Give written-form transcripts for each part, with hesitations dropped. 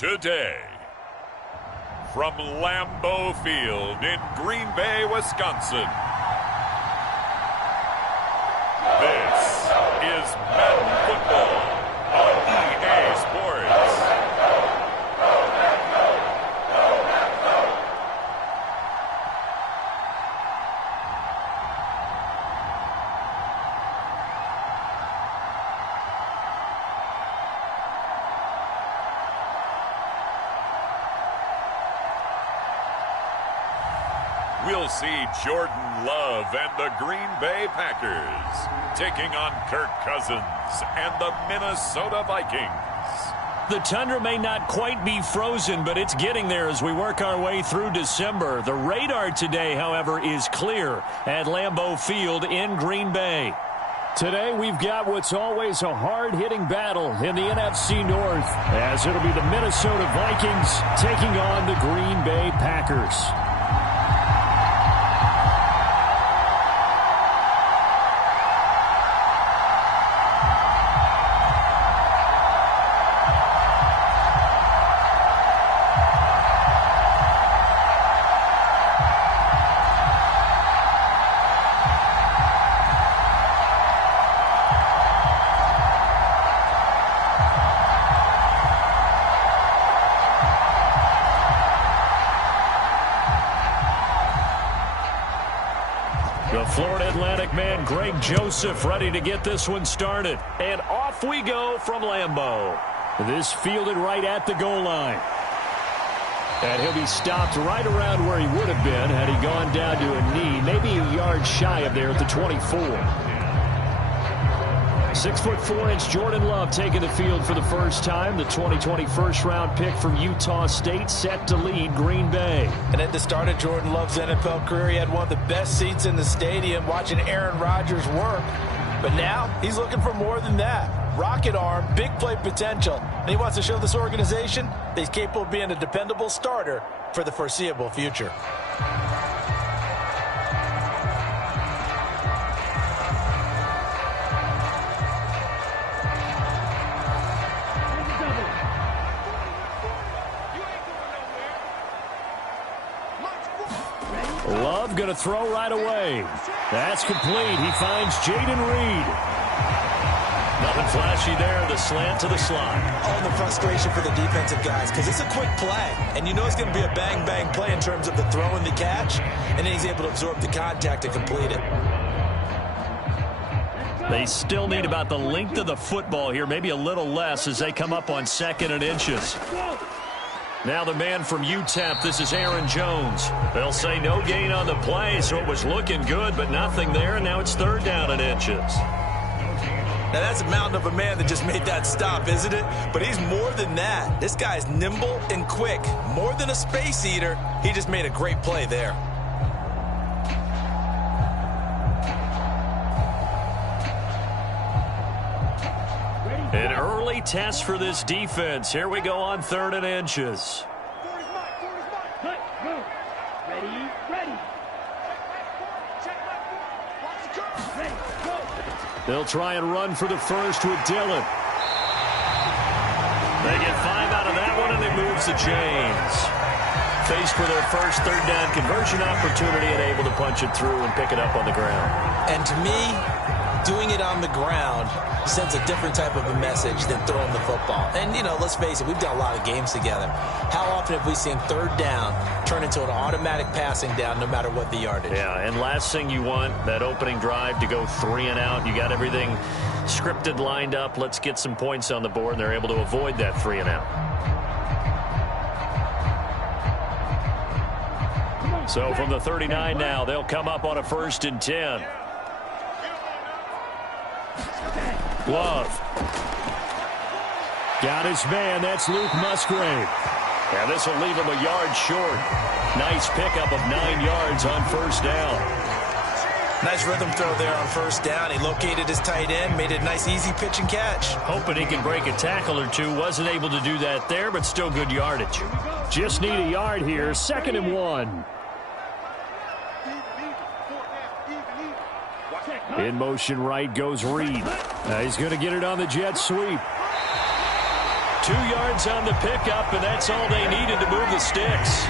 today. From Lambeau Field in Green Bay, Wisconsin, this is Madden Football on EA Sports. We'll see Jordan Love and the Green Bay Packers taking on Kirk Cousins and the Minnesota Vikings. The tundra may not quite be frozen, but it's getting there as we work our way through December. The radar today, however, is clear at Lambeau Field in Green Bay. Today, we've got what's always a hard-hitting battle in the NFC North, as it'll be the Minnesota Vikings taking on the Green Bay Packers. The Florida Atlantic man, Greg Joseph, ready to get this one started. And off we go from Lambeau. This fielded right at the goal line. And he'll be stopped right around where he would have been had he gone down to a knee, maybe a yard shy of there at the 24. 6'4" Jordan Love taking the field for the first time. The 2020 first-round pick from Utah State set to lead Green Bay. And at the start of Jordan Love's NFL career, he had one of the best seats in the stadium watching Aaron Rodgers work. But now he's looking for more than that. Rocket arm, big play potential. And he wants to show this organization that he's capable of being a dependable starter for the foreseeable future. Love going to throw right away. That's complete. He finds Jaden Reed. Nothing flashy there. The slant to the slot. All the frustration for the defensive guys because it's a quick play. And you know it's going to be a bang-bang play in terms of the throw and the catch. And then he's able to absorb the contact to complete it. They still need about the length of the football here, maybe a little less as they come up on 2nd and inches. Now the man from UTEP, this is Aaron Jones. They'll say no gain on the play, so it was looking good, but nothing there, and now it's 3rd down and inches. Now that's a mountain of a man that just made that stop, isn't it? But he's more than that. This guy's nimble and quick. More than a space eater, he just made a great play there. An early test for this defense. Here we go on 3rd and inches. They'll try and run for the first with Dillon. They get 5 out of that one, and it moves the chains. Faced with their first 3rd down conversion opportunity and able to punch it through and pick it up on the ground. And to me, doing it on the ground sends a different type of a message than throwing the football. And, you know, let's face it, we've done a lot of games together. How often have we seen 3rd down turn into an automatic passing down no matter what the yardage? Yeah, and last thing you want, that opening drive to go 3 and out. You got everything scripted, lined up. Let's get some points on the board, and they're able to avoid that 3 and out. So from the 39 now, they'll come up on a 1st and 10. Love. Got his man. That's Luke Musgrave. And this will leave him a yard short. Nice pickup of 9 yards on 1st down. Nice rhythm throw there on 1st down. He located his tight end, made it a nice easy pitch and catch. Hoping he can break a tackle or two. Wasn't able to do that there, but still good yardage. Just need a yard here. 2nd and 1. In motion right goes Reed. He's going to get it on the jet sweep. 2 yards on the pickup, and that's all they needed to move the sticks.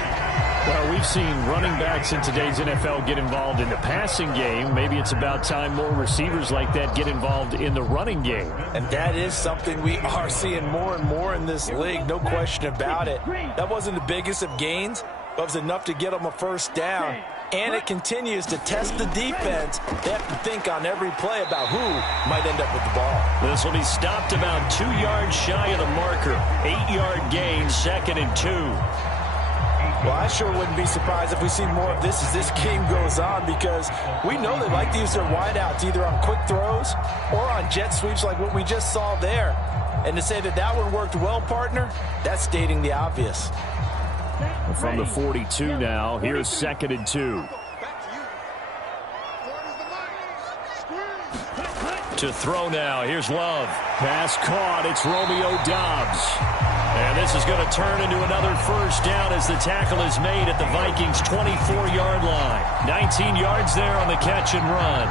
Well, we've seen running backs in today's NFL get involved in the passing game. Maybe it's about time more receivers like that get involved in the running game. And that is something we are seeing more and more in this league, no question about it. That wasn't the biggest of gains, but it was enough to get them a first down. And it continues to test the defense. They have to think on every play about who might end up with the ball. This will be stopped about 2 yards shy of the marker. 8-yard gain, 2nd and 2. Well, I sure wouldn't be surprised if we see more of this as this game goes on, because we know they like to use their wideouts either on quick throws or on jet sweeps like what we just saw there. And to say that that one worked well, partner, that's stating the obvious. From the 42 now, here's 2nd and 2. To throw now, here's Love. Pass caught, it's Romeo Doubs. And this is going to turn into another first down as the tackle is made at the Vikings' 24-yard line. 19 yards there on the catch and run.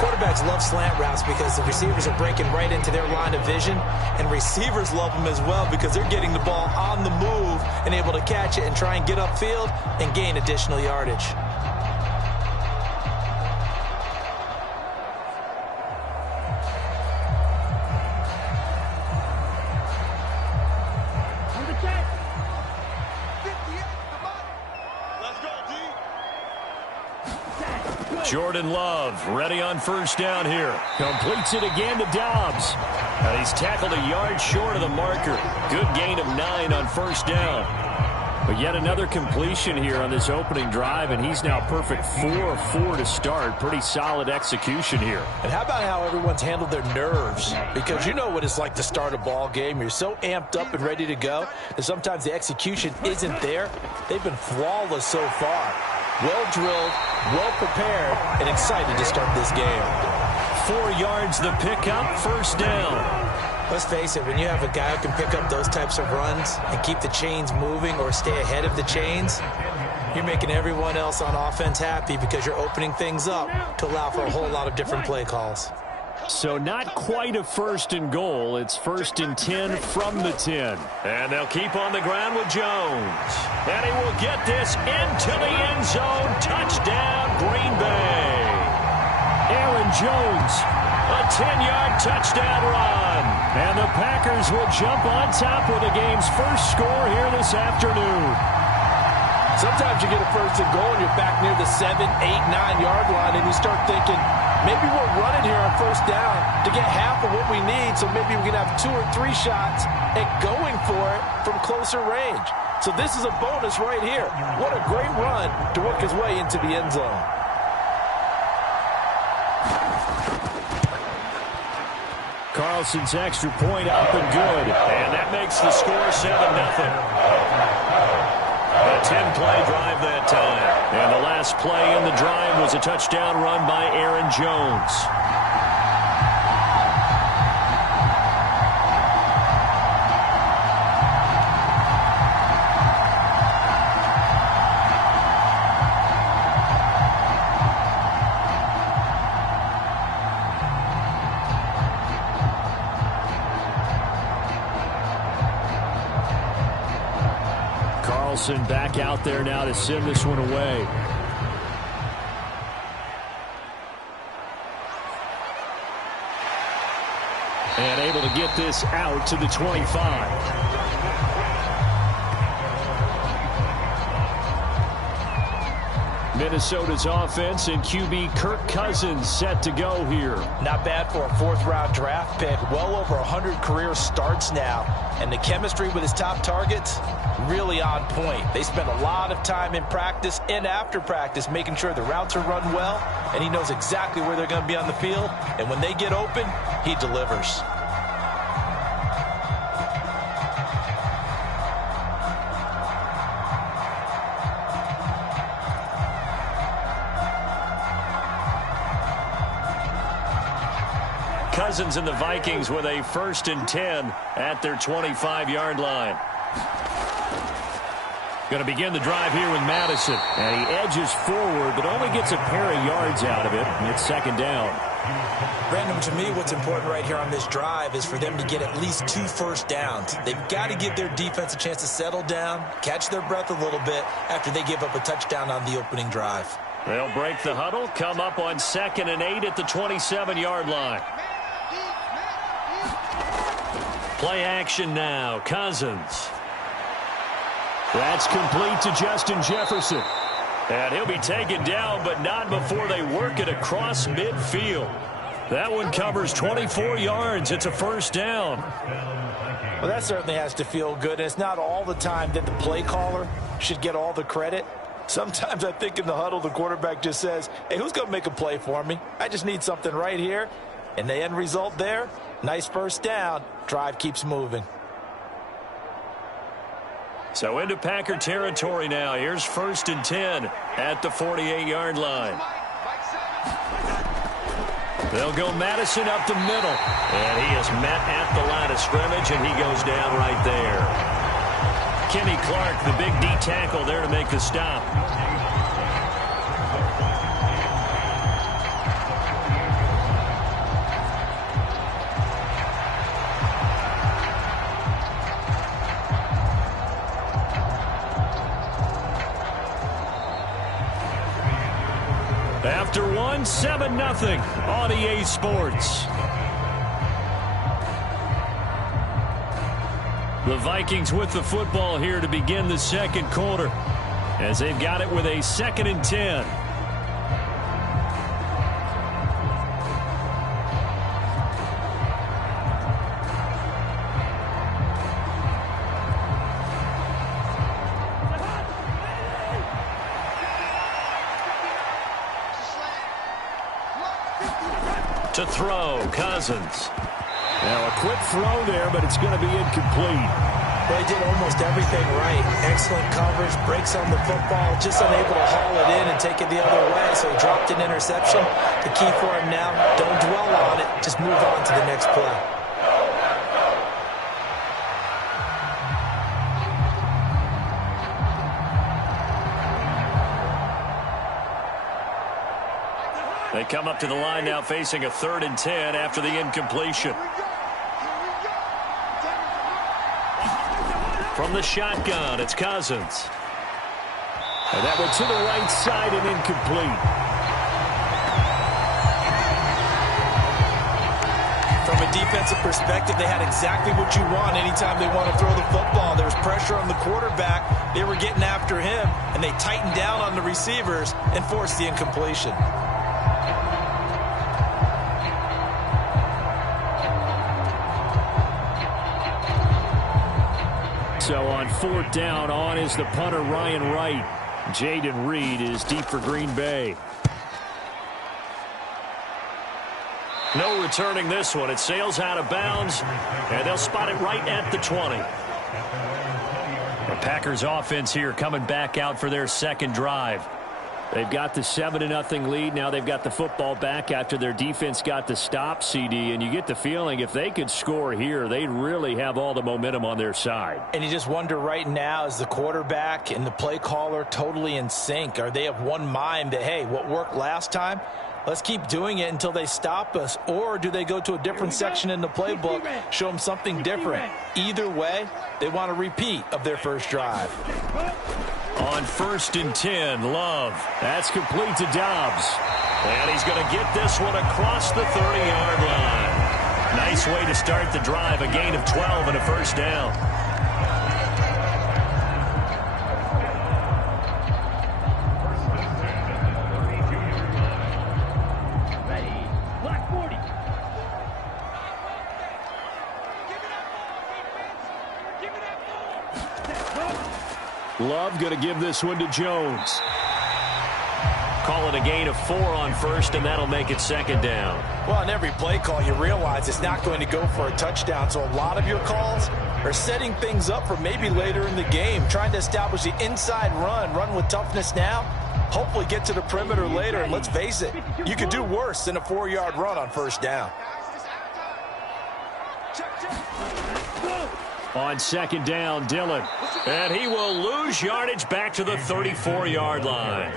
Quarterbacks love slant routes because the receivers are breaking right into their line of vision, and receivers love them as well because they're getting the ball on the move and able to catch it and try and get upfield and gain additional yardage. Jordan Love ready on first down here. Completes it again to Doubs. And he's tackled a yard short of the marker. Good gain of 9 on first down. But yet another completion here on this opening drive, and he's now perfect 4 of 4 to start. Pretty solid execution here. And how about how everyone's handled their nerves? Because you know what it's like to start a ball game. You're so amped up and ready to go, and sometimes the execution isn't there. They've been flawless so far. Well drilled, well prepared, and excited to start this game. 4 yards the pickup, first down. Let's face it, when you have a guy who can pick up those types of runs and keep the chains moving or stay ahead of the chains, you're making everyone else on offense happy because you're opening things up to allow for a whole lot of different play calls. So not quite a 1st and goal. It's 1st and 10 from the 10. And they'll keep on the ground with Jones. And he will get this into the end zone. Touchdown, Green Bay. Aaron Jones, a 10-yard touchdown run. And the Packers will jump on top with the game's first score here this afternoon. Sometimes you get a 1st and goal and you're back near the 7, 8, 9-yard line, and you start thinking, maybe we're running here on first down to get half of what we need, so maybe we can have 2 or 3 shots at going for it from closer range. So this is a bonus right here. What a great run to work his way into the end zone. Carlson's extra point up and good. And that makes the score 7-0. A 10-play drive that time. And the last play in the drive was a touchdown run by Aaron Jones. Back out there now to send this one away. And able to get this out to the 25. Minnesota's offense and QB Kirk Cousins set to go here. Not bad for a 4th-round draft pick. Well over 100 career starts now. And the chemistry with his top targets, really on point. They spend a lot of time in practice and after practice making sure the routes are run well, and he knows exactly where they're going to be on the field. And when they get open, he delivers. Cousins and the Vikings with a 1st and 10 at their 25-yard line. Going to begin the drive here with Madison. And he edges forward, but only gets a pair of yards out of it. And it's 2nd down. Brandon, to me, what's important right here on this drive is for them to get at least 2 first downs. They've got to give their defense a chance to settle down, catch their breath a little bit after they give up a touchdown on the opening drive. They'll break the huddle, come up on 2nd and 8 at the 27-yard line. Play action now. Cousins. That's complete to Justin Jefferson. And he'll be taken down, but not before they work it across midfield. That one covers 24 yards. It's a first down. Well, that certainly has to feel good. And it's not all the time that the play caller should get all the credit. Sometimes I think in the huddle, the quarterback just says, hey, who's going to make a play for me? I just need something right here. And the end result there, nice first down. Drive keeps moving. So into Packer territory now. Here's 1st and 10 at the 48-yard line. They'll go Madison up the middle. And he is met at the line of scrimmage, and he goes down right there. Kenny Clark, the big D tackle there to make the stop. After one, 7-0 on EA Sports. The Vikings with the football here to begin the second quarter, as they've got it with a 2nd and 10. To throw, Cousins. Now a quick throw there, but it's going to be incomplete. Well, he did almost everything right. Excellent coverage, breaks on the football, just unable to haul it in and take it the other way, so he dropped an interception. The key for him now, don't dwell on it, just move on to the next play. They come up to the line now facing a 3rd and 10 after the incompletion. From the shotgun, it's Cousins. And that went to the right side and incomplete. From a defensive perspective, they had exactly what you want anytime they want to throw the football. There was pressure on the quarterback. They were getting after him, and they tightened down on the receivers and forced the incompletion. So on 4th down, on is the punter, Ryan Wright. Jaden Reed is deep for Green Bay. No returning this one. It sails out of bounds, and they'll spot it right at the 20. The Packers offense here coming back out for their second drive. They've got the 7-0 lead. Now they've got the football back after their defense got the stop, CD. And you get the feeling if they could score here, they'd really have all the momentum on their side. And you just wonder right now, is the quarterback and the play caller totally in sync? Are they of one mind that, hey, what worked last time, let's keep doing it until they stop us? Or do they go to a different section in the playbook, show them something different? Either way, they want a repeat of their first drive. On 1st and 10, Love. That's complete to Dobbs. And he's going to get this one across the 30-yard line. Nice way to start the drive. A gain of 12 and a first down. Love going to give this one to Jones. Call it a gain of 4 on 1st, and that'll make it 2nd down. Well, on every play call, you realize it's not going to go for a touchdown, so a lot of your calls are setting things up for maybe later in the game, trying to establish the inside run with toughness now, hopefully get to the perimeter later, and let's face it, you could do worse than a 4-yard run on 1st down. On 2nd down, Dillon. And he will lose yardage back to the 34-yard line.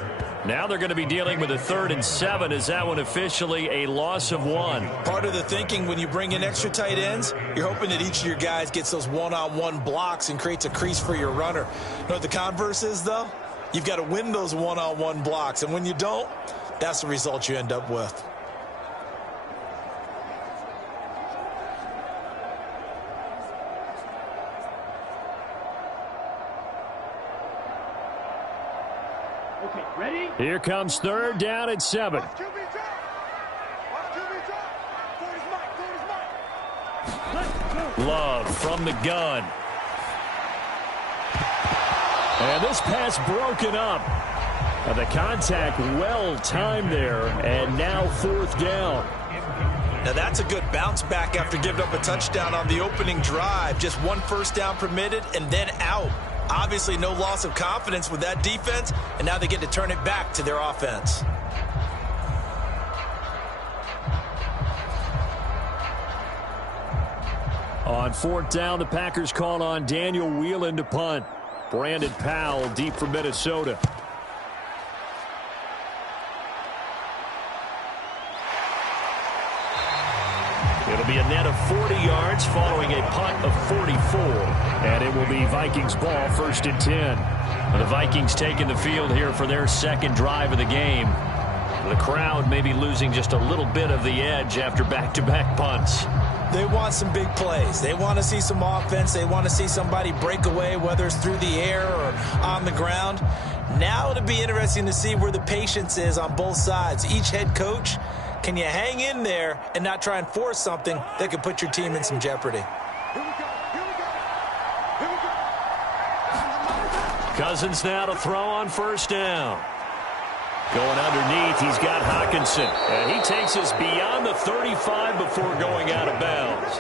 Now they're going to be dealing with a 3rd and 7. Is that one officially a loss of 1? Part of the thinking when you bring in extra tight ends, you're hoping that each of your guys gets those one-on-one blocks and creates a crease for your runner. You know what the converse is, though? You've got to win those one-on-one blocks, and when you don't, that's the result you end up with. Okay, ready? Here comes 3rd down and 7. Love from the gun. And this pass broken up. The contact well timed there, and now 4th down. Now that's a good bounce back after giving up a touchdown on the opening drive. Just 1 first down permitted and then out. Obviously no loss of confidence with that defense, and now they get to turn it back to their offense. On 4th down, the Packers call on Daniel Whelan to punt. Brandon Powell deep for Minnesota. It'll be a net of 40 yards following a punt of 44. And it will be Vikings ball, 1st and 10. The Vikings taking the field here for their 2nd drive of the game. The crowd may be losing just a little bit of the edge after back-to-back punts. They want some big plays. They want to see some offense. They want to see somebody break away, whether it's through the air or on the ground. Now it'll be interesting to see where the patience is on both sides. Each head coach, can you hang in there and not try and force something that could put your team in some jeopardy? Cousins now to throw on 1st down. Going underneath, he's got Hockenson. And he takes us beyond the 35 before going out of bounds.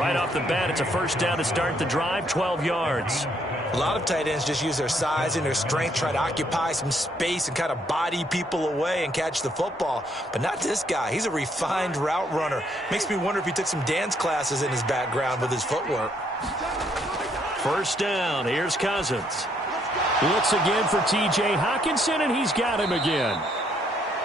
Right off the bat, it's a 1st down to start the drive, 12 yards. A lot of tight ends just use their size and their strength, try to occupy some space and kind of body people away and catch the football. But not this guy. He's a refined route runner. Makes me wonder if he took some dance classes in his background with his footwork. 1st down, here's Cousins. Looks again for T.J. Hockenson, and he's got him again.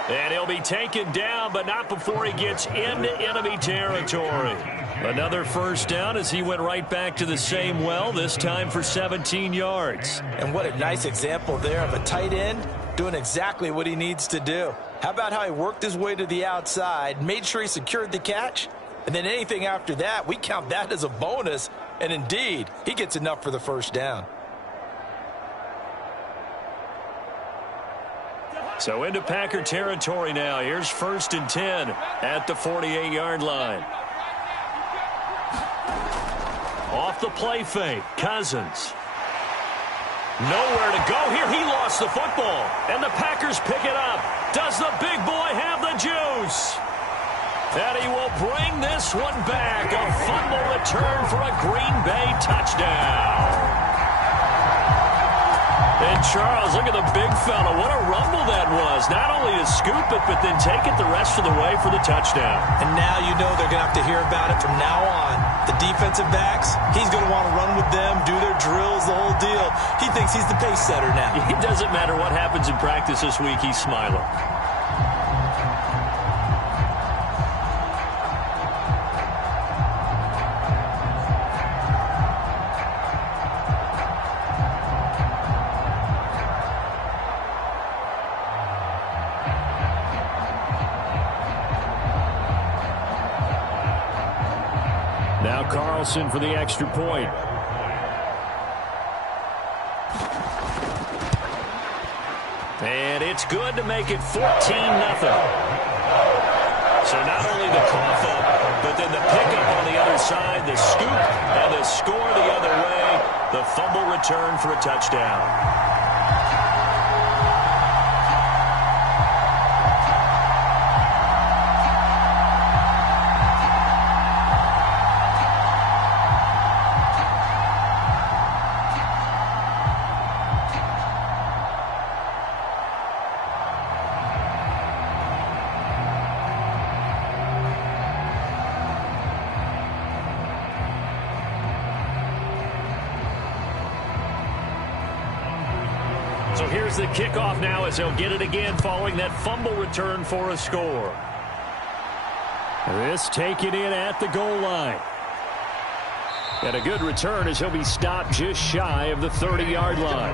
And he'll be taken down, but not before he gets into enemy territory. Another 1st down as he went right back to the same well, this time for 17 yards. And what a nice example there of a tight end doing exactly what he needs to do. How about how he worked his way to the outside, made sure he secured the catch, and then anything after that, we count that as a bonus. And indeed, he gets enough for the 1st down. So into Packer territory now. Here's 1st and 10 at the 48-yard line. Off the play fake, Cousins. Nowhere to go here. He lost the football, and the Packers pick it up. Does the big boy have the juice? And he will bring this one back. A fumble return for a Green Bay touchdown. And Charles, look at the big fella. What a rumble that was. Not only to scoop it, but then take it the rest of the way for the touchdown. And now you know they're going to have to hear about it from now on. The defensive backs, he's going to want to run with them, do their drills, the whole deal. He thinks he's the pace setter now. It doesn't matter what happens in practice this week. He's smiling. Now Carlson for the extra point. And it's good to make it 14-0. So not only the cough up, but then the pickup on the other side, the scoop, and the score the other way. The fumble return for a touchdown. Here's the kickoff now as they'll get it again following that fumble return for a score. This taken in at the goal line. And a good return as he'll be stopped just shy of the 30-yard line.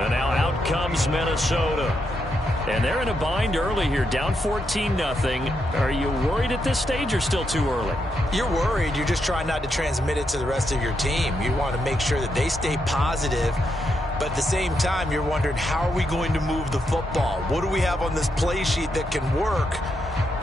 And now out comes Minnesota. And they're in a bind early here, down 14-0. Are you worried at this stage or still too early? You're worried. You're just trying not to transmit it to the rest of your team. You want to make sure that they stay positive. But at the same time, you're wondering, how are we going to move the football? What do we have on this play sheet that can work?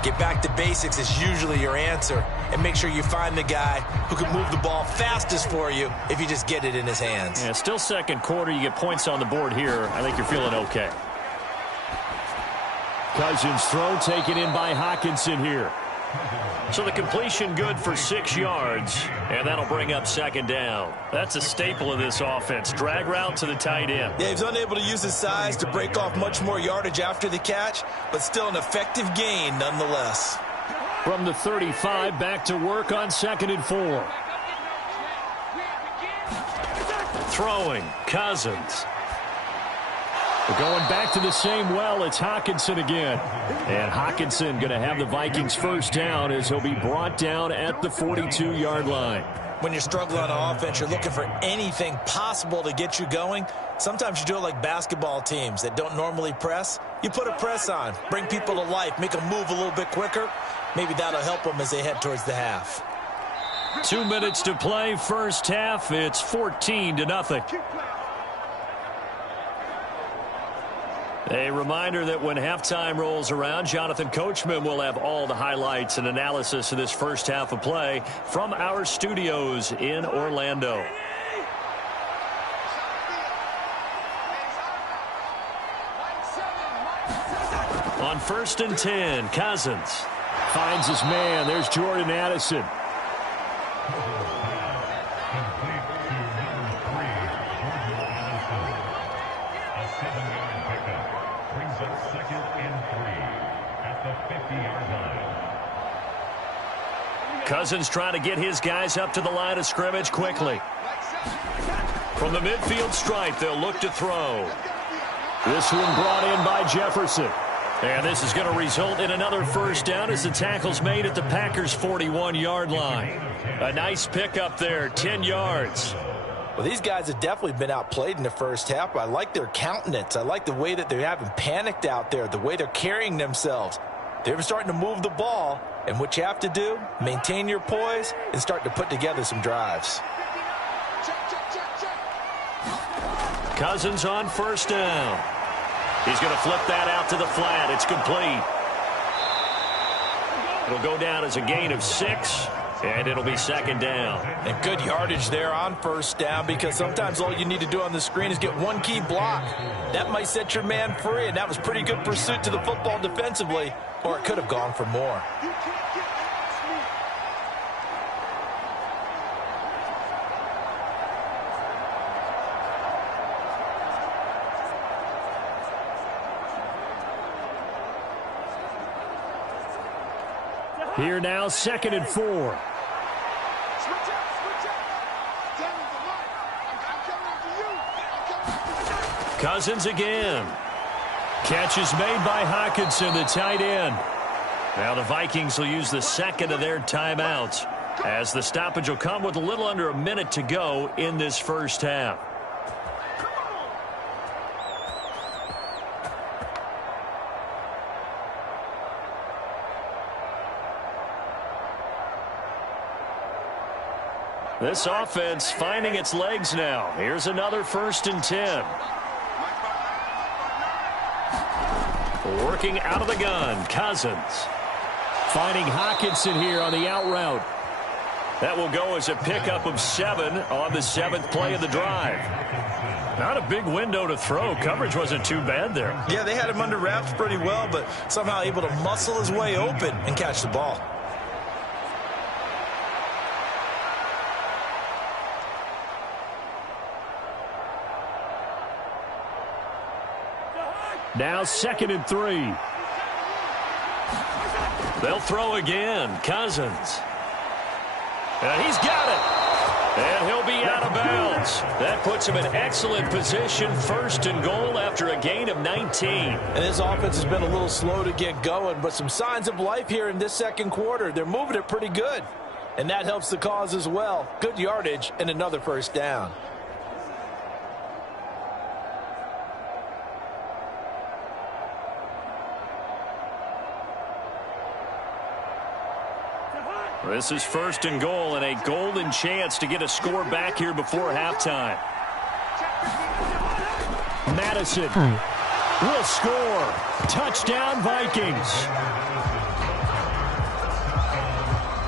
Get back to basics is usually your answer. And make sure you find the guy who can move the ball fastest for you if you just get it in his hands. Yeah, still second quarter. You get points on the board here. I think you're feeling okay. Cousins' throw taken in by Hockenson here. So the completion good for 6 yards, and that'll bring up second down. That's a staple of this offense. Drag route to the tight end. Yeah, he's unable to use his size to break off much more yardage after the catch, but still an effective gain nonetheless. From the 35, back to work on 2nd and 4. Throwing, Cousins. We're going back to the same well. It's Hockenson again. And Hockenson going to have the Vikings first down as he'll be brought down at the 42-yard line. When you're struggling on offense, you're looking for anything possible to get you going. Sometimes you do it like basketball teams that don't normally press. You put a press on, bring people to life, make them move a little bit quicker. Maybe that'll help them as they head towards the half. 2 minutes to play, first half. It's 14-0. A reminder that when halftime rolls around, Jonathan Coachman will have all the highlights and analysis of this first half of play from our studios in Orlando. On 1st and 10, Cousins finds his man. There's Jordan Addison. Cousins trying to get his guys up to the line of scrimmage quickly. From the midfield stripe, they'll look to throw. This one brought in by Jefferson. And this is going to result in another first down as the tackle's made at the Packers' 41-yard line. A nice pickup there, 10 yards. Well, these guys have definitely been outplayed in the first half, but I like their countenance. I like the way that they haven't panicked out there, the way they're carrying themselves. They're starting to move the ball, and what you have to do, maintain your poise and start to put together some drives. Cousins on first down. He's going to flip that out to the flat. It's complete. It'll go down as a gain of 6, and it'll be second down. And good yardage there on first down, because sometimes all you need to do on the screen is get one key block. That might set your man free, and that was pretty good pursuit to the football defensively, or it could have gone for more. Here now, 2nd and 4. Cousins again. Catch is made by Hockenson, the tight end. Now the Vikings will use the second of their timeouts, as the stoppage will come with a little under a minute to go in this first half. This offense finding its legs now. Here's another 1st and 10. Working out of the gun, Cousins. Finding Hockenson here on the out route. That will go as a pickup of 7 on the 7th play of the drive. Not a big window to throw. Coverage wasn't too bad there. Yeah, they had him under wraps pretty well, but somehow able to muscle his way open and catch the ball. Now 2nd and 3. They'll throw again. Cousins. And he's got it. And he'll be out of bounds. That puts him in excellent position, 1st and goal after a gain of 19. And his offense has been a little slow to get going, but some signs of life here in this second quarter. They're moving it pretty good. And that helps the cause as well. Good yardage and another 1st down. This is 1st and goal and a golden chance to get a score back here before halftime. Madison will score. Touchdown, Vikings.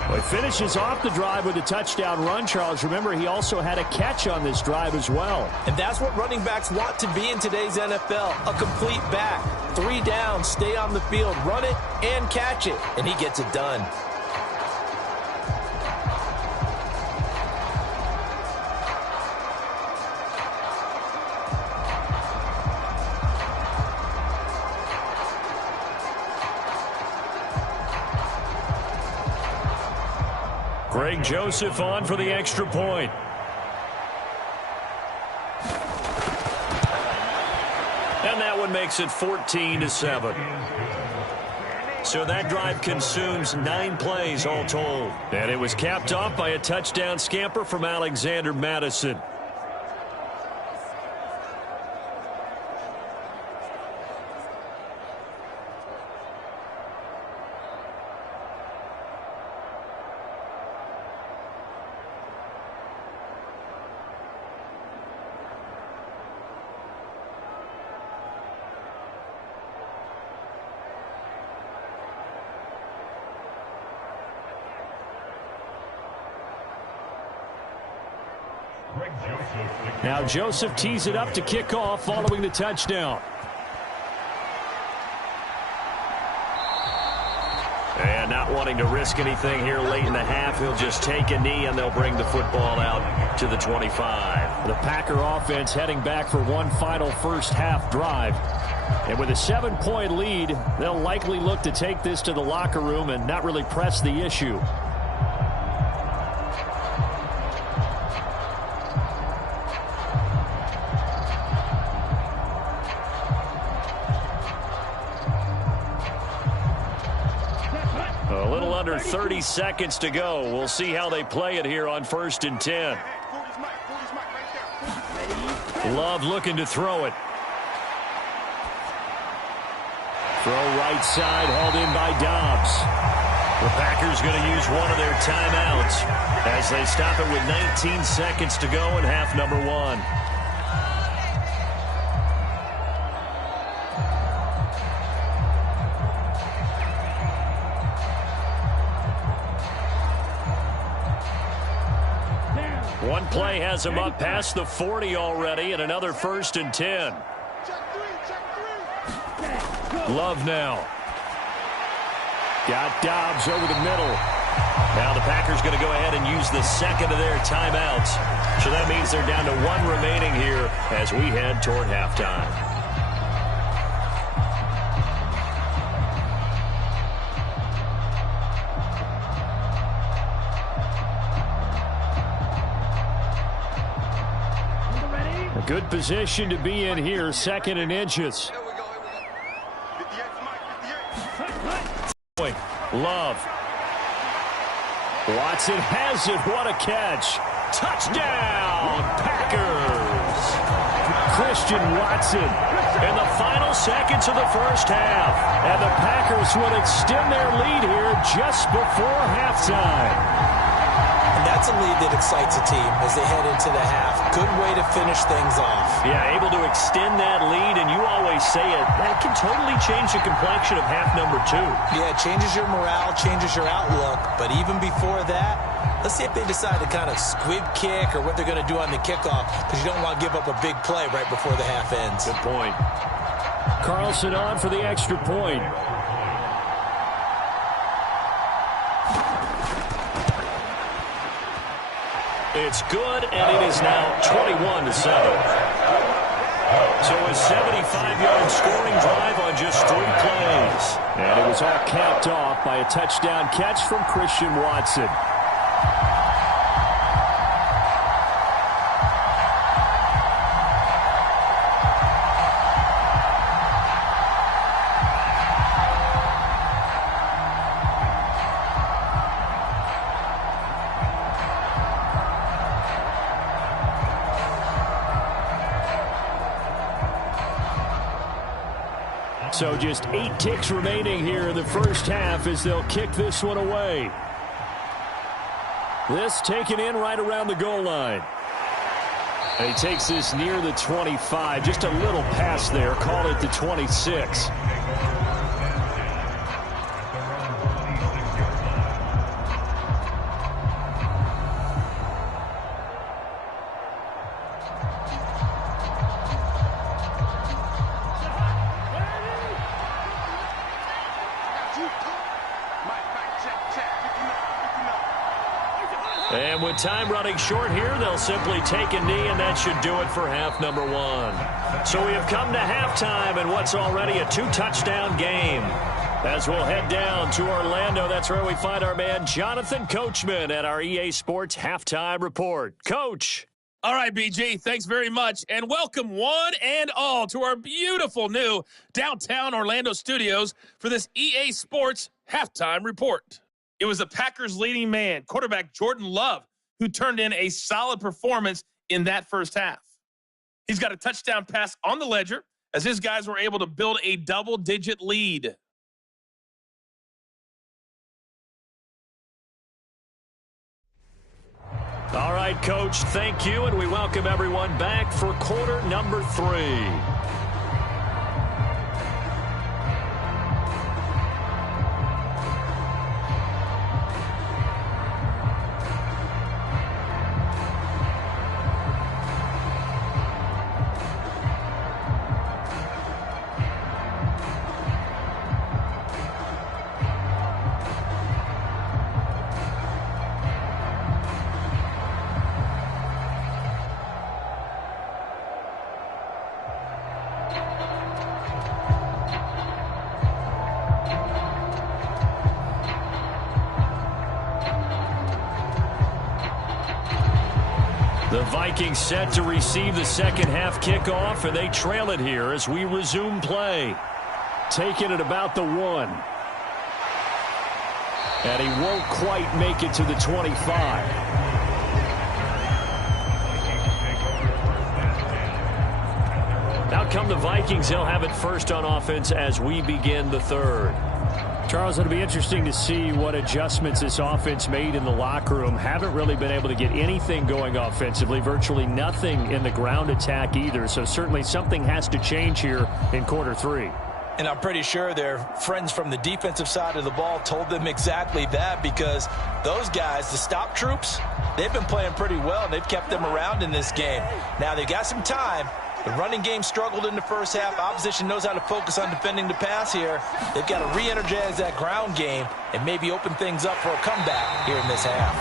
Well, he finishes off the drive with a touchdown run, Charles. Remember, he also had a catch on this drive as well. And that's what running backs want to be in today's NFL, a complete back. 3 down, stay on the field, run it, and catch it. And he gets it done. Greg Joseph on for the extra point. And that one makes it 14-7. So that drive consumes 9 plays all told. And it was capped off by a touchdown scamper from Alexander Madison. Now Joseph tees it up to kick off following the touchdown. And not wanting to risk anything here late in the half, he'll just take a knee and they'll bring the football out to the 25. The Packer offense heading back for one final first half drive. And with a 7-point lead, they'll likely look to take this to the locker room and not really press the issue. A little under 30 seconds to go. We'll see how they play it here on 1st and 10. Love looking to throw it. Throw right side, hauled in by Dobbs. The Packers going to use one of their timeouts as they stop it with 19 seconds to go in half number 1. One play has him up past the 40 already, and another 1st and 10. Love now. Got Dobbs over the middle. Now the Packers going to go ahead and use the second of their timeouts. So that means they're down to 1 remaining here as we head toward halftime. A good position to be in here, 2nd and inches. Love. Watson has it. What a catch. Touchdown, Packers. Christian Watson in the final seconds of the first half. And the Packers would extend their lead here just before halftime. And that's a lead that excites a team as they head into the half. Good way to finish things off. Yeah, able to extend that lead, and you always say it, that can totally change the complexion of half number 2. Yeah, it changes your morale, changes your outlook. But even before that, let's see if they decide to kind of squib kick or what they're going to do on the kickoff, because you don't want to give up a big play right before the half ends. Good point. Carlson on for the extra point. It's good, and it is now 21-7. So a 75-yard scoring drive on just 3 plays. And it was all capped off by a touchdown catch from Christian Watson. So just 8 ticks remaining here in the first half as they'll kick this one away. This taken in right around the goal line. And he takes this near the 25. Just a little pass there. Call it the 26. And with time running short here, they'll simply take a knee, and that should do it for half number 1. So we have come to halftime in what's already a 2-touchdown game. As we'll head down to Orlando, that's where we find our man Jonathan Coachman at our EA Sports Halftime Report. Coach. All right, BG, thanks very much, and welcome one and all to our beautiful new downtown Orlando studios for this EA Sports Halftime Report. It was the Packers' leading man, quarterback Jordan Love, who turned in a solid performance in that first half. He's got a touchdown pass on the ledger as his guys were able to build a double-digit lead. All right, Coach, thank you, and we welcome everyone back for quarter number 3. The Vikings set to receive the second half kickoff, and they trail it here as we resume play. Taking it about the 1. And he won't quite make it to the 25. Out come the Vikings. They'll have it first on offense as we begin the third. Charles, it'll be interesting to see what adjustments this offense made in the locker room. Haven't really been able to get anything going offensively, virtually nothing in the ground attack either. So certainly something has to change here in quarter 3. And I'm pretty sure their friends from the defensive side of the ball told them exactly that, because those guys, the stop troops, they've been playing pretty well, and they've kept them around in this game. Now, they got some time. The running game struggled in the first half. Opposition knows how to focus on defending the pass here. They've got to re-energize that ground game and maybe open things up for a comeback here in this half.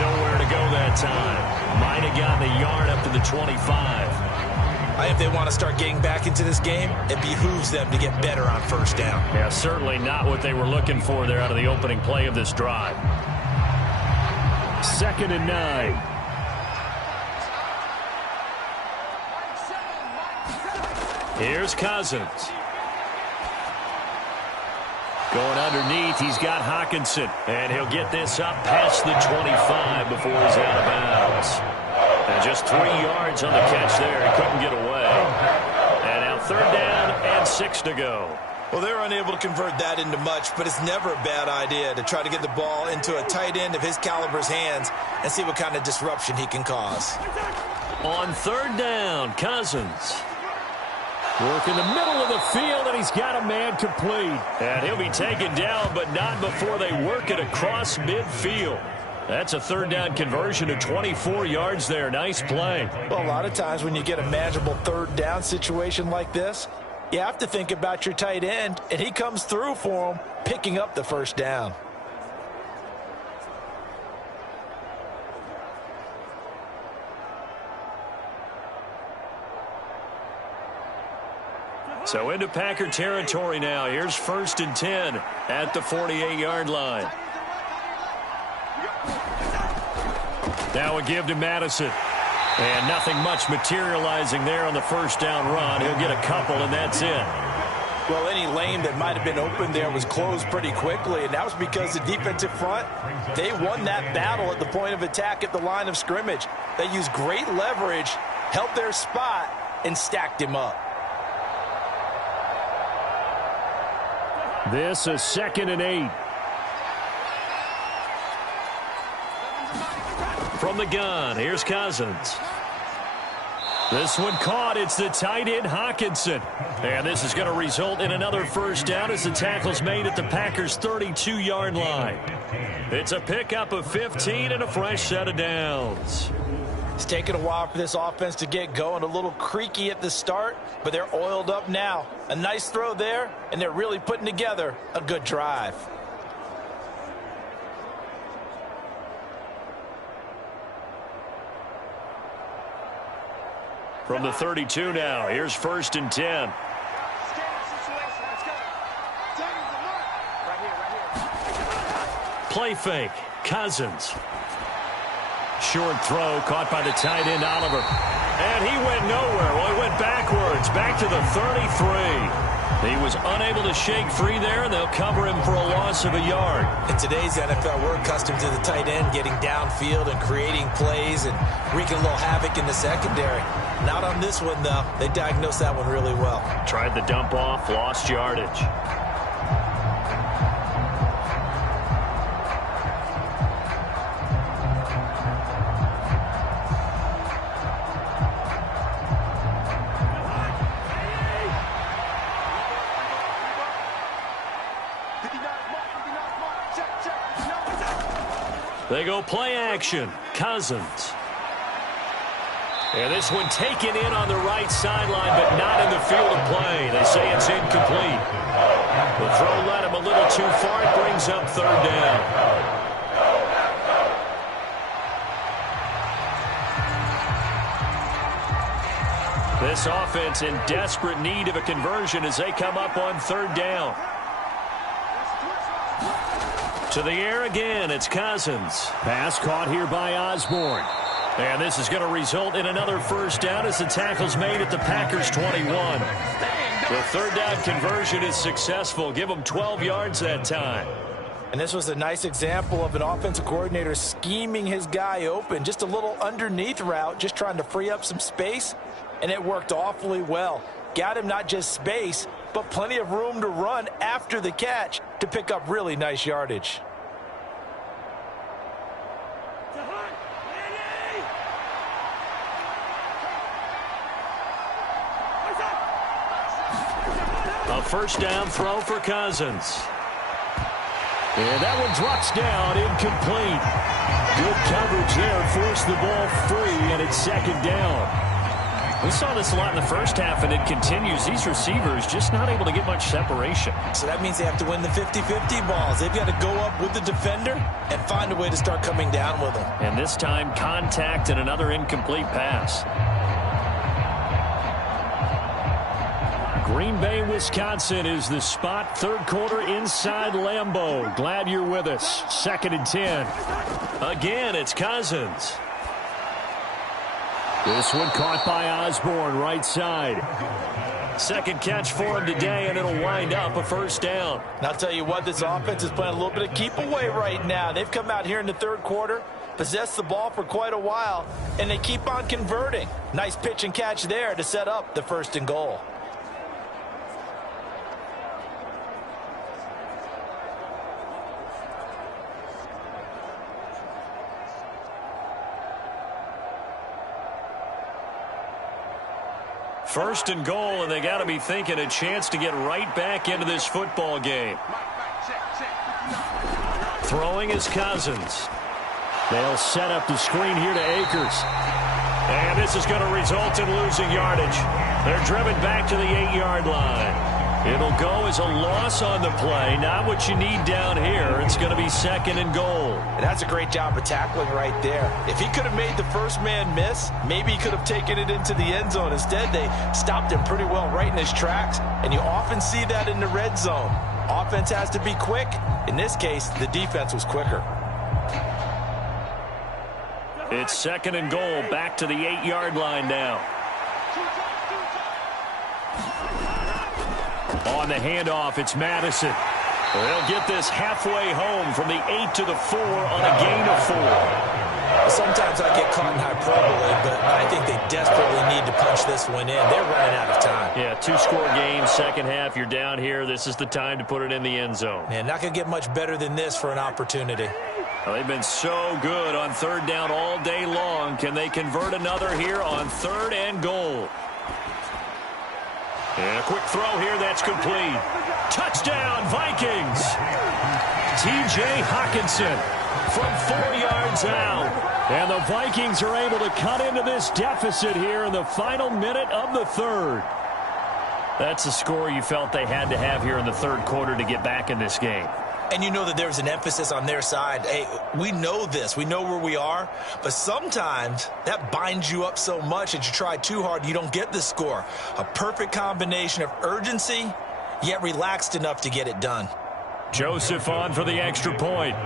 Nowhere to go that time. Might have gotten a yard up to the 25. If they want to start getting back into this game, it behooves them to get better on first down. Yeah, certainly not what they were looking for there out of the opening play of this drive. 2nd and 9. Here's Cousins. Going underneath, he's got Hawkinson. And he'll get this up past the 25 before he's out of bounds. And just 3 yards on the catch there. He couldn't get away. And now 3rd down and 6 to go. Well, they're unable to convert that into much, but it's never a bad idea to try to get the ball into a tight end of his caliber's hands and see what kind of disruption he can cause. On 3rd down, Cousins. Work in the middle of the field, and he's got a man complete. And he'll be taken down, but not before they work it across midfield. That's a 3rd down conversion of 24 yards there. Nice play. Well, a lot of times when you get a manageable 3rd down situation like this, you have to think about your tight end, and he comes through for him, picking up the 1st down. So into Packer territory now. Here's 1st and 10 at the 48-yard line. Now a give to Madison. And nothing much materializing there on the 1st down run. He'll get a couple, and that's it. Well, any lane that might have been open there was closed pretty quickly, and that was because the defensive front, they won that battle at the point of attack at the line of scrimmage. They used great leverage, held their spot, and stacked him up. This is 2nd and 8. From the gun, here's Cousins. This one caught. It's the tight end, Hawkinson. And this is going to result in another first down as the tackle's made at the Packers' 32-yard line. It's a pickup of 15 and a fresh set of downs. It's taken a while for this offense to get going. A little creaky at the start, but they're oiled up now. A nice throw there, and they're really putting together a good drive. From the 32 now, here's 1st and 10. Play fake, Cousins. Short throw caught by the tight end, Oliver. And he went nowhere. Well, he went backwards, back to the 33. He was unable to shake free there, and they'll cover him for a loss of a yard. In today's NFL, we're accustomed to the tight end getting downfield and creating plays and wreaking a little havoc in the secondary. Not on this one, though. They diagnosed that one really well. Tried the dump off, lost yardage. They go play action. Cousins. And this one taken in on the right sideline, but not in the field of play. They say it's incomplete. The throw led him a little too far. It brings up 3rd down. This offense in desperate need of a conversion as they come up on 3rd down. To the air again, it's Cousins. Pass caught here by Osborne. And this is going to result in another first down as the tackle's made at the Packers' 21. The 3rd down conversion is successful. Give them 12 yards that time. And this was a nice example of an offensive coordinator scheming his guy open. Just a little underneath route, just trying to free up some space. And it worked awfully well. Got him not just space, but plenty of room to run after the catch to pick up really nice yardage. A first down throw for Cousins. And that one drops down, incomplete. Good coverage there, forced the ball free, and it's 2nd down. We saw this a lot in the first half, and it continues. These receivers just not able to get much separation. So that means they have to win the 50-50 balls. They've got to go up with the defender and find a way to start coming down with them. And this time, contact and another incomplete pass. Green Bay, Wisconsin is the spot. 3rd quarter inside Lambeau. Glad you're with us. 2nd and 10. Again, it's Cousins. This one caught by Osborne, right side. 2nd catch for him today, and it'll wind up a first down. And I'll tell you what, this offense is playing a little bit of keep away right now. They've come out here in the 3rd quarter, possessed the ball for quite a while, and they keep on converting. Nice pitch and catch there to set up the 1st and goal. First and goal, and they got to be thinking a chance to get right back into this football game. Throwing is Cousins. They'll set up the screen here to Akers. And this is going to result in losing yardage. They're driven back to the 8-yard line. It'll go as a loss on the play. Not what you need down here. It's going to be 2nd and goal. And that's a great job of tackling right there. If he could have made the first man miss, maybe he could have taken it into the end zone. Instead, they stopped him pretty well right in his tracks. And you often see that in the red zone. Offense has to be quick. In this case, the defense was quicker. It's 2nd and goal, back to the 8-yard line now. On the handoff, it's Madison. They'll get this halfway home from the 8 to the 4 on a gain of 4. Sometimes I get caught in hyperbole, but I think they desperately need to punch this one in. They're running out of time. Yeah, two-score game, second half. You're down here. This is the time to put it in the end zone. Man, not going to get much better than this for an opportunity. Well, they've been so good on third down all day long. Can they convert another here on third and goal? And a quick throw here. That's complete. Touchdown, Vikings. T.J. Hockenson from 4 yards out. And the Vikings are able to cut into this deficit here in the final minute of the third. That's a score you felt they had to have here in the third quarter to get back in this game. And you know that there's an emphasis on their side. Hey, we know this. We know where we are. But sometimes that binds you up so much that you try too hard, you don't get the score. A perfect combination of urgency, yet relaxed enough to get it done. Joseph on for the extra point.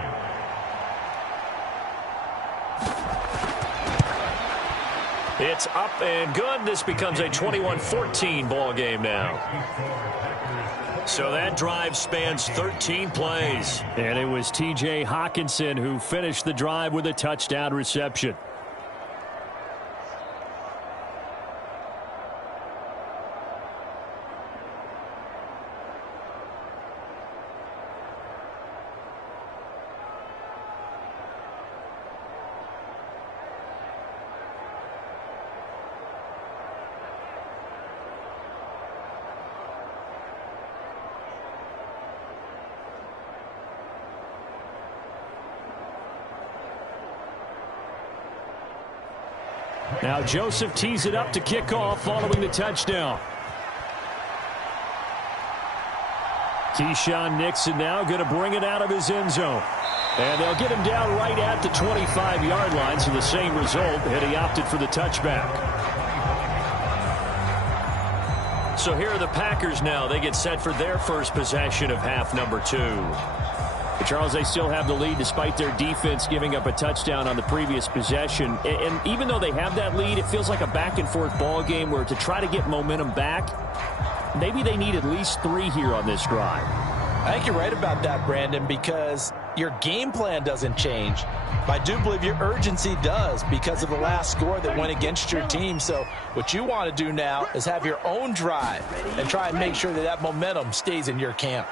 It's up and good. This becomes a 21-14 ball game now. So that drive spans 13 plays. And it was T.J. Hockenson who finished the drive with a touchdown reception. Now Joseph tees it up to kick off following the touchdown. Keyshawn Nixon now going to bring it out of his end zone. And they'll get him down right at the 25-yard line, so the same result, and he opted for the touchback. So here are the Packers now. They get set for their first possession of half number 2. But Charles, they still have the lead despite their defense giving up a touchdown on the previous possession. And even though they have that lead, it feels like a back-and-forth ball game where to try to get momentum back, maybe they need at least 3 here on this drive. I think you're right about that, Brandon, because your game plan doesn't change. But I do believe your urgency does because of the last score that went against your team. So what you want to do now is have your own drive and try and make sure that that momentum stays in your camp.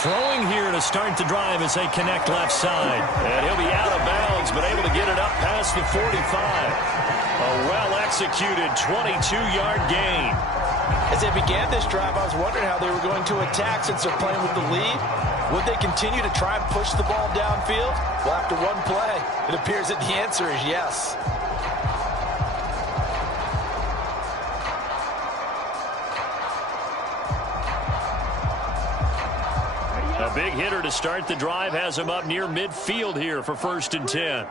Throwing here to start the drive as they connect left side. And he'll be out of bounds, but able to get it up past the 45. A well-executed 22-yard gain. As they began this drive, I was wondering how they were going to attack since they're playing with the lead. Would they continue to try and push the ball downfield? Well, after one play, it appears that the answer is yes. A big hitter to start the drive has him up near midfield here for 1st and 10.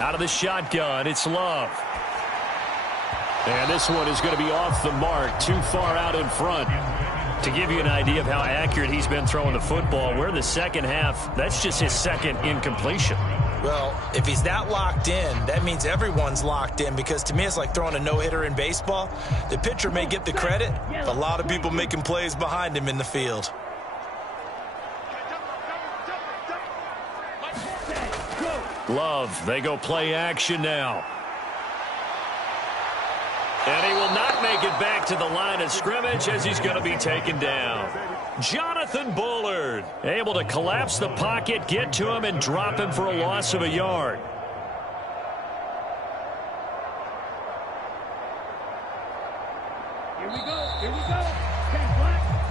Out of the shotgun, it's Love. And this one is going to be off the mark, too far out in front. To give you an idea of how accurate he's been throwing the football, we're in the second half. That's just his second incompletion. Well, if he's that locked in, that means everyone's locked in, because to me it's like throwing a no-hitter in baseball. The pitcher may get the credit, but a lot of people making plays behind him in the field. Love, they go play action now. And he will not make it back to the line of scrimmage as he's going to be taken down. Jonathan Bullard able to collapse the pocket, get to him, and drop him for a loss of a yard. Here we go.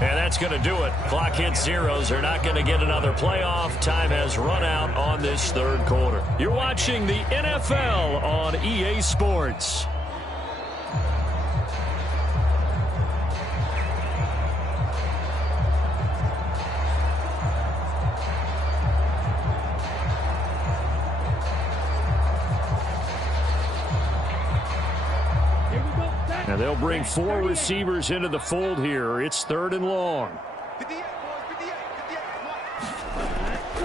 And that's going to do it. Clock hits zeros. They're not going to get another playoff. Time has run out on this third quarter. You're watching the NFL on EA Sports. Now they'll bring 4 receivers into the fold here. It's 3rd and long.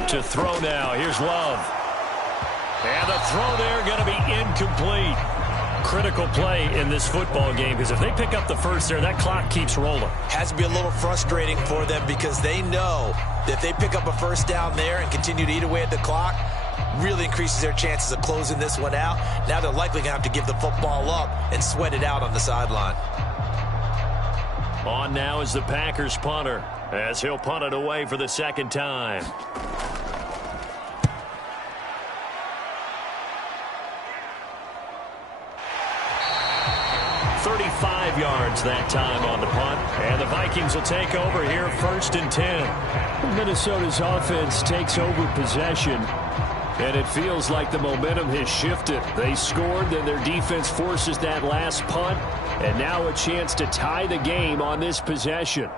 To throw now. Here's Love. And the throw there going to be incomplete. Critical play in this football game, because if they pick up the first there, that clock keeps rolling. Has to be a little frustrating for them because they know that if they pick up a first down there and continue to eat away at the clock, really increases their chances of closing this one out. Now they're likely going to have to give the football up and sweat it out on the sideline. On now is the Packers punter, as he'll punt it away for the second time. 35 yards that time on the punt. And the Vikings will take over here, 1st and 10. Minnesota's offense takes over possession, and it feels like the momentum has shifted. They scored, then their defense forces that last punt, and now a chance to tie the game on this possession.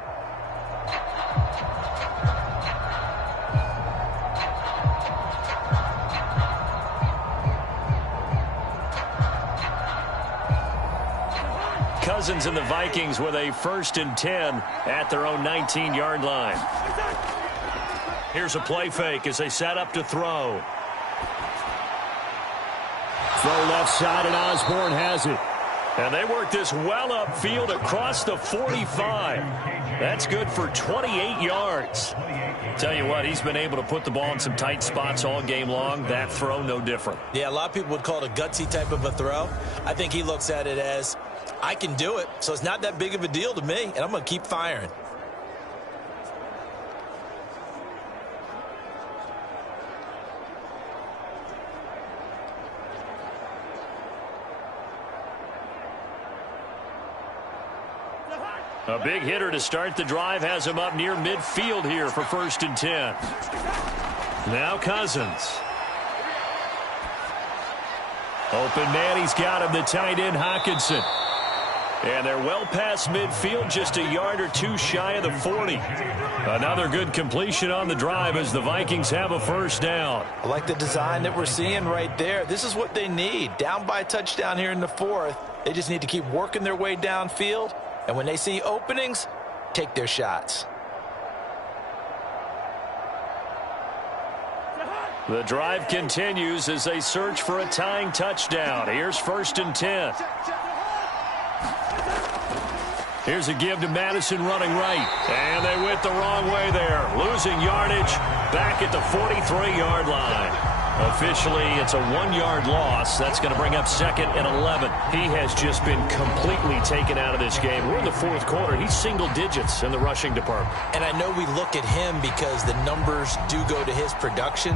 Cousins and the Vikings with a 1st and 10 at their own 19-yard line. Here's a play fake as they set up to throw. Throw left side, and Osborne has it. And they work this well upfield across the 45. That's good for 28 yards. Tell you what, he's been able to put the ball in some tight spots all game long. That throw, no different. Yeah, a lot of people would call it a gutsy type of a throw. I think he looks at it as, I can do it, so it's not that big of a deal to me, and I'm going to keep firing. A big hitter to start the drive has him up near midfield here for 1st and 10. Now Cousins. Open man, he's got him, the tight end Hockenson. And they're well past midfield, just a yard or two shy of the 40. Another good completion on the drive as the Vikings have a 1st down. I like the design that we're seeing right there. This is what they need. Down by a touchdown here in the 4th. They just need to keep working their way downfield. And when they see openings, take their shots. The drive continues as they search for a tying touchdown. Here's 1st and 10. Here's a give to Madison running right. And they went the wrong way there. Losing yardage back at the 43-yard line. Officially, it's a 1-yard loss. That's going to bring up 2nd and 11. He has just been completely taken out of this game. We're in the 4th quarter. He's single digits in the rushing department. And I know we look at him because the numbers do go to his production.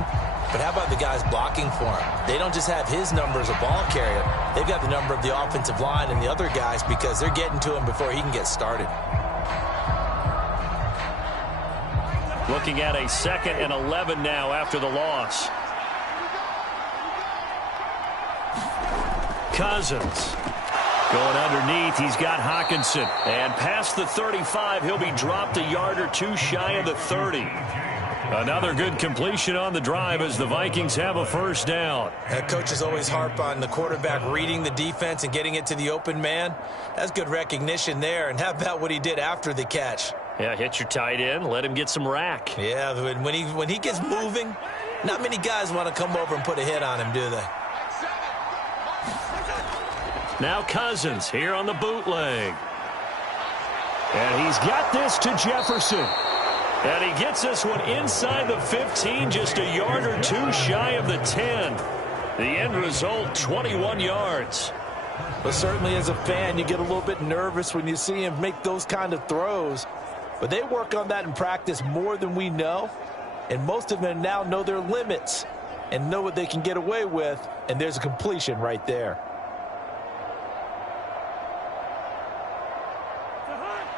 But how about the guys blocking for him? They don't just have his number as a ball carrier. They've got the number of the offensive line and the other guys because they're getting to him before he can get started. Looking at a 2nd and 11 now after the loss. Cousins going underneath. He's got Hockenson. And past the 35, he'll be dropped a yard or two shy of the 30. Another good completion on the drive as the Vikings have a 1st down. Coaches always harp on the quarterback reading the defense and getting it to the open man. That's good recognition there. And how about what he did after the catch? Yeah, hit your tight end. Let him get some rack. Yeah, when he gets moving, not many guys want to come over and put a hit on him, do they? Now Cousins here on the bootleg. And he's got this to Jefferson. And he gets this one inside the 15, just a yard or two shy of the 10. The end result, 21 yards. Well, certainly as a fan, you get a little bit nervous when you see him make those kind of throws. But they work on that in practice more than we know. And most of them now know their limits and know what they can get away with. And there's a completion right there.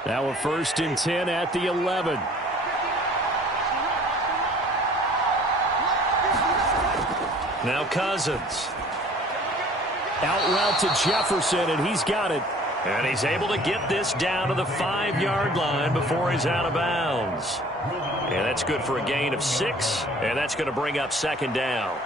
Now a 1st and 10 at the 11. Now Cousins. Out route to Jefferson, and he's got it. And he's able to get this down to the 5-yard line before he's out of bounds. And that's good for a gain of 6, and that's going to bring up 2nd down.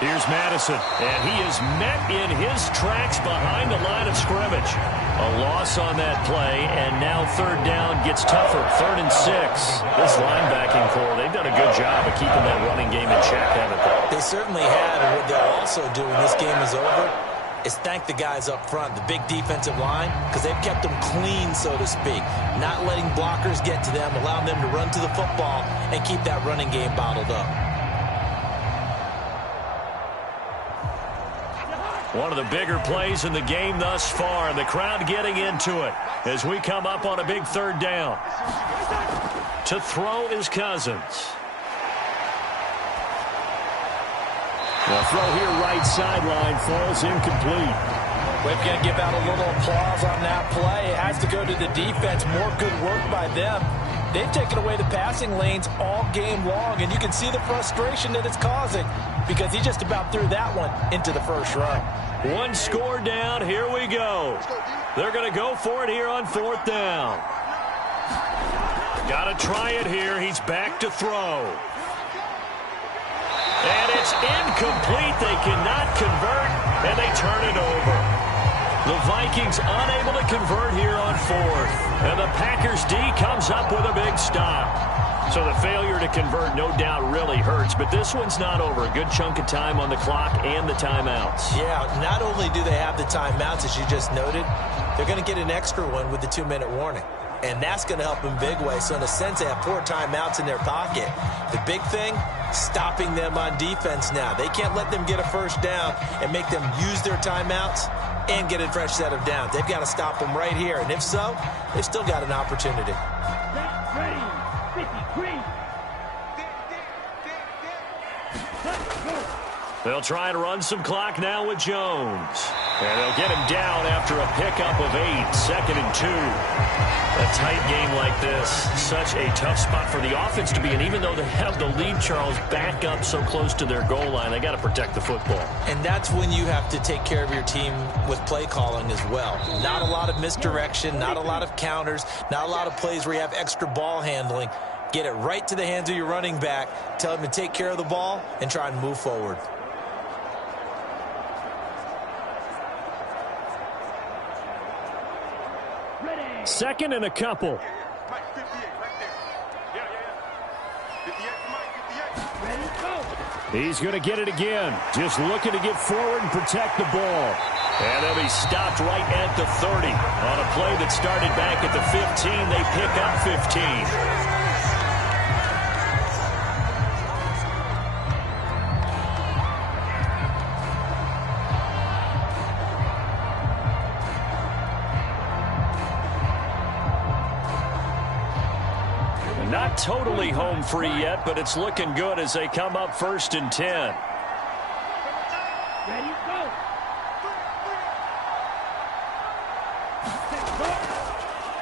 Here's Madison, and he is met in his tracks behind the line of scrimmage. A loss on that play, and now third down gets tougher. 3rd and 6. This linebacking core, they've done a good job of keeping that running game in check, haven't they? They certainly have, and what they'll also do when this game is over is thank the guys up front, the big defensive line, because they've kept them clean, so to speak, not letting blockers get to them, allowing them to run to the football and keep that running game bottled up. One of the bigger plays in the game thus far, and the crowd getting into it as we come up on a big 3rd down. To throw is Cousins. The throw here right sideline falls incomplete. We're going to give out a little applause on that play. It has to go to the defense. More good work by them. They've taken away the passing lanes all game long, and you can see the frustration that it's causing because he just about threw that one into the first row. One score down. Here we go. They're going to go for it here on 4th down. Got to try it here. He's back to throw. And it's incomplete. They cannot convert, and they turn it over. The Vikings unable to convert here on 4th. And the Packers D comes up with a big stop. So the failure to convert no doubt really hurts, but this one's not over. A good chunk of time on the clock and the timeouts. Yeah, not only do they have the timeouts, as you just noted, they're going to get an extra one with the 2-minute warning. And that's going to help them big way. So in a sense, they have 4 timeouts in their pocket. The big thing, stopping them on defense now. They can't let them get a first down and make them use their timeouts and get a fresh set of downs. They've got to stop them right here. And if so, they've still got an opportunity. Ready, 53. They'll try to run some clock now with Jones. And they'll get him down after a pickup of 8, 2nd and 2. A tight game like this, such a tough spot for the offense to be in. Even though they have the lead, Charles, back up so close to their goal line, they got to protect the football. And that's when you have to take care of your team with play calling as well. Not a lot of misdirection, not a lot of counters, not a lot of plays where you have extra ball handling. Get it right to the hands of your running back, tell him to take care of the ball, and try and move forward. Second and a couple. He's going to get it again. Just looking to get forward and protect the ball. And they'll be stopped right at the 30. On a play that started back at the 15, they pick up 15. Not totally home free yet, but it's looking good as they come up 1st and 10. Ready,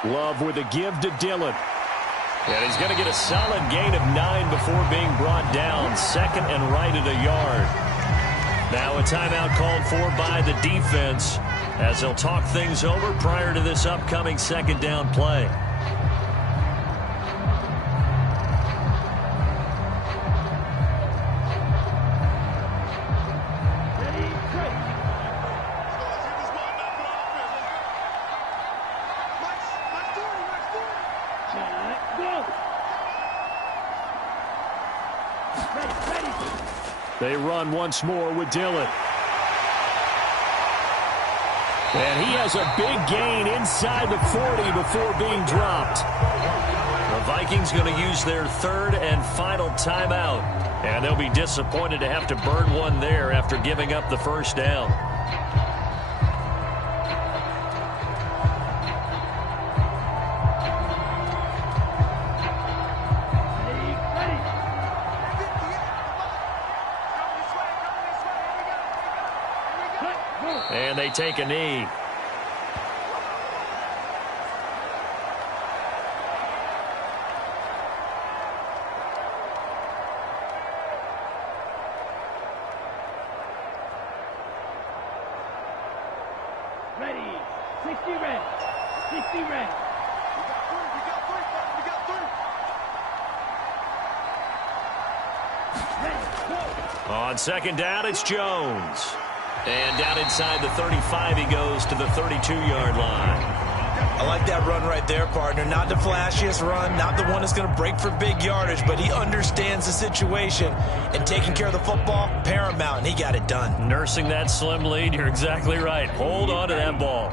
go. Love with a give to Dillon. And he's going to get a solid gain of 9 before being brought down. 2nd and right at a yard. Now a timeout called for by the defense as they'll talk things over prior to this upcoming 2nd down play. They run once more with Dillon. And he has a big gain inside the 40 before being dropped. The Vikings going to use their 3rd and final timeout. And they'll be disappointed to have to burn one there after giving up the first down. And they take a knee. Ready, 60 red, 60 red. We got three. Ready, go. On second down, it's Jones. And down inside the 35, he goes to the 32-yard line. I like that run right there, partner. Not the flashiest run, not the one that's going to break for big yardage, but he understands the situation, and taking care of the football, paramount, and he got it done. Nursing that slim lead, you're exactly right. Hold on to that ball.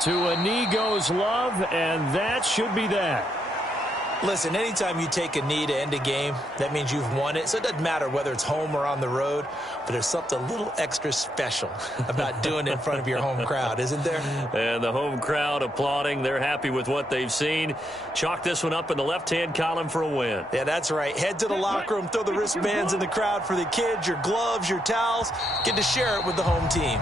To a knee goes Love, and that should be that. Listen, anytime you take a knee to end a game, that means you've won it. So it doesn't matter whether it's home or on the road, but there's something a little extra special about doing it in front of your home crowd, isn't there? And the home crowd applauding. They're happy with what they've seen. Chalk this one up in the left-hand column for a win. Yeah, that's right. Head to the locker room, throw the wristbands in the crowd for the kids, your gloves, your towels. Get to share it with the home team.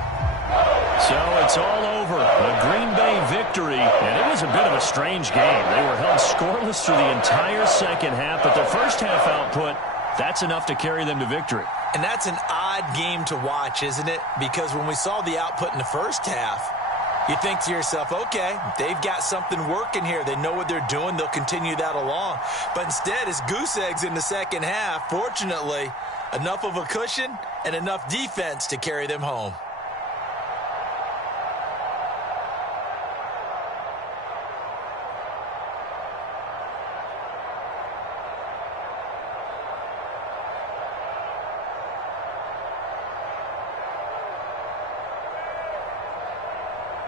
So it's all over. A Green Bay victory, and it was a bit of a strange game. They were held scoreless through the entire second half, but their first half output, that's enough to carry them to victory. And that's an odd game to watch, isn't it? Because when we saw the output in the first half, you think to yourself, okay, they've got something working here. They know what they're doing. They'll continue that along. But instead, it's goose eggs in the second half. Fortunately, enough of a cushion and enough defense to carry them home.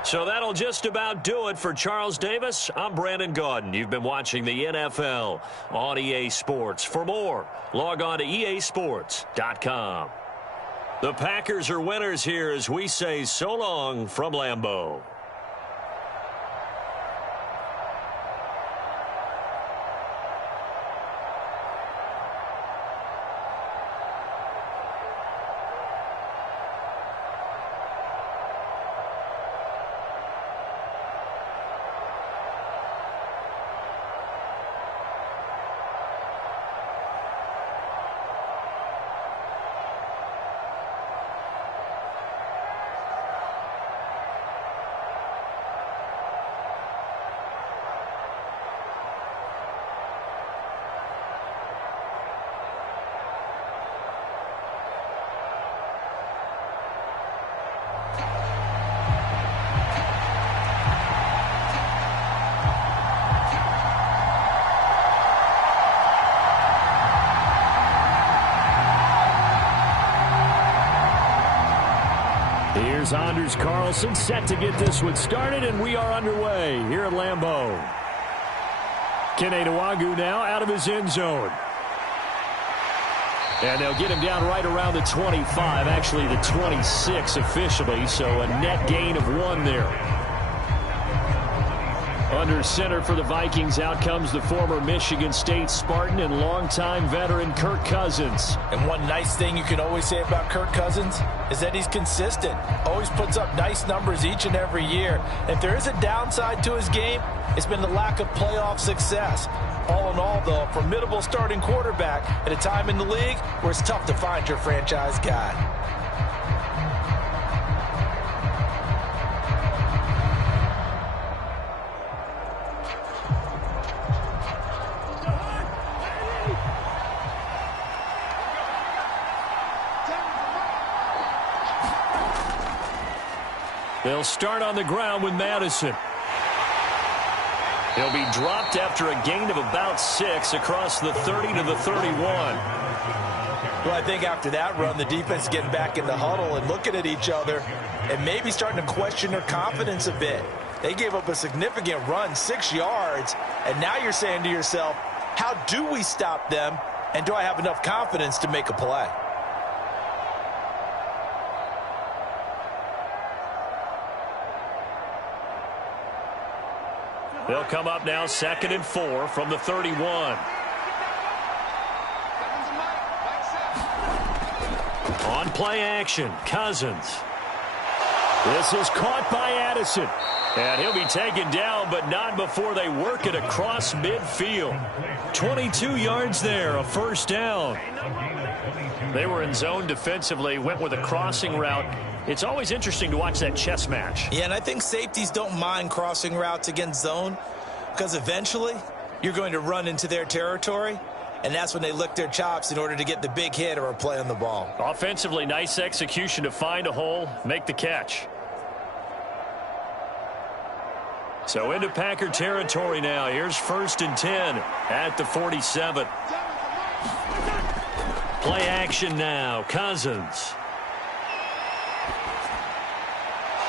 So that'll just about do it for Charles Davis. I'm Brandon Gaudin. You've been watching the NFL on EA Sports. For more, log on to easports.com. The Packers are winners here as we say so long from Lambeau. Here's Anders Carlson set to get this one started, and we are underway here at Lambeau. Kene Nwangwu now out of his end zone. And they'll get him down right around the 25, actually the 26 officially, so a net gain of 1 there. Under center for the Vikings, out comes the former Michigan State Spartan and longtime veteran Kirk Cousins. And one nice thing you can always say about Kirk Cousins is that he's consistent. Always puts up nice numbers each and every year. And if there is a downside to his game, it's been the lack of playoff success. All in all, though, a formidable starting quarterback at a time in the league where it's tough to find your franchise guy. They'll start on the ground with Madison. He'll be dropped after a gain of about 6 across the 30 to the 31. Well, I think after that run, the defense is getting back in the huddle and looking at each other and maybe starting to question their confidence a bit. They gave up a significant run, 6 yards, and now you're saying to yourself, how do we stop them, and do I have enough confidence to make a play? They'll come up now 2nd and 4 from the 31. On play action, Cousins. This is caught by Addison. And he'll be taken down, but not before they work it across midfield. 22 yards there, a first down. They were in zone defensively, went with a crossing route, It's always interesting to watch that chess match. Yeah, and I think safeties don't mind crossing routes against zone because eventually you're going to run into their territory, and that's when they lick their chops in order to get the big hit or a play on the ball. Offensively, nice execution to find a hole, make the catch. So into Packer territory now. Here's 1st and 10 at the 47. Play action now. Cousins.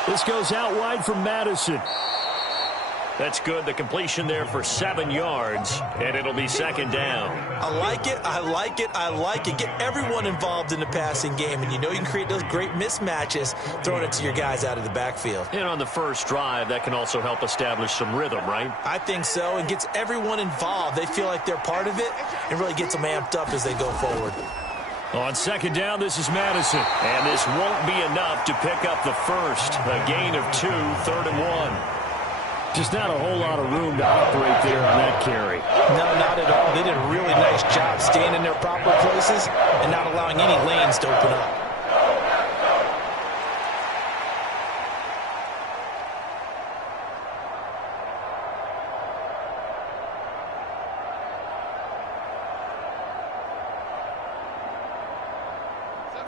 This goes out wide for Madison. That's good. The completion there for 7 yards, and it'll be 2nd down. I like it. I like it. I like it. Get everyone involved in the passing game, and you know you can create those great mismatches throwing it to your guys out of the backfield. And on the first drive, that can also help establish some rhythm, right? I think so. It gets everyone involved. They feel like they're part of it and really gets them amped up as they go forward. On 2nd down, this is Madison. And this won't be enough to pick up the first. A gain of 2, 3rd and 1. Just not a whole lot of room to operate there on that carry. No, not at all. They did a really nice job staying in their proper places and not allowing any lanes to open up.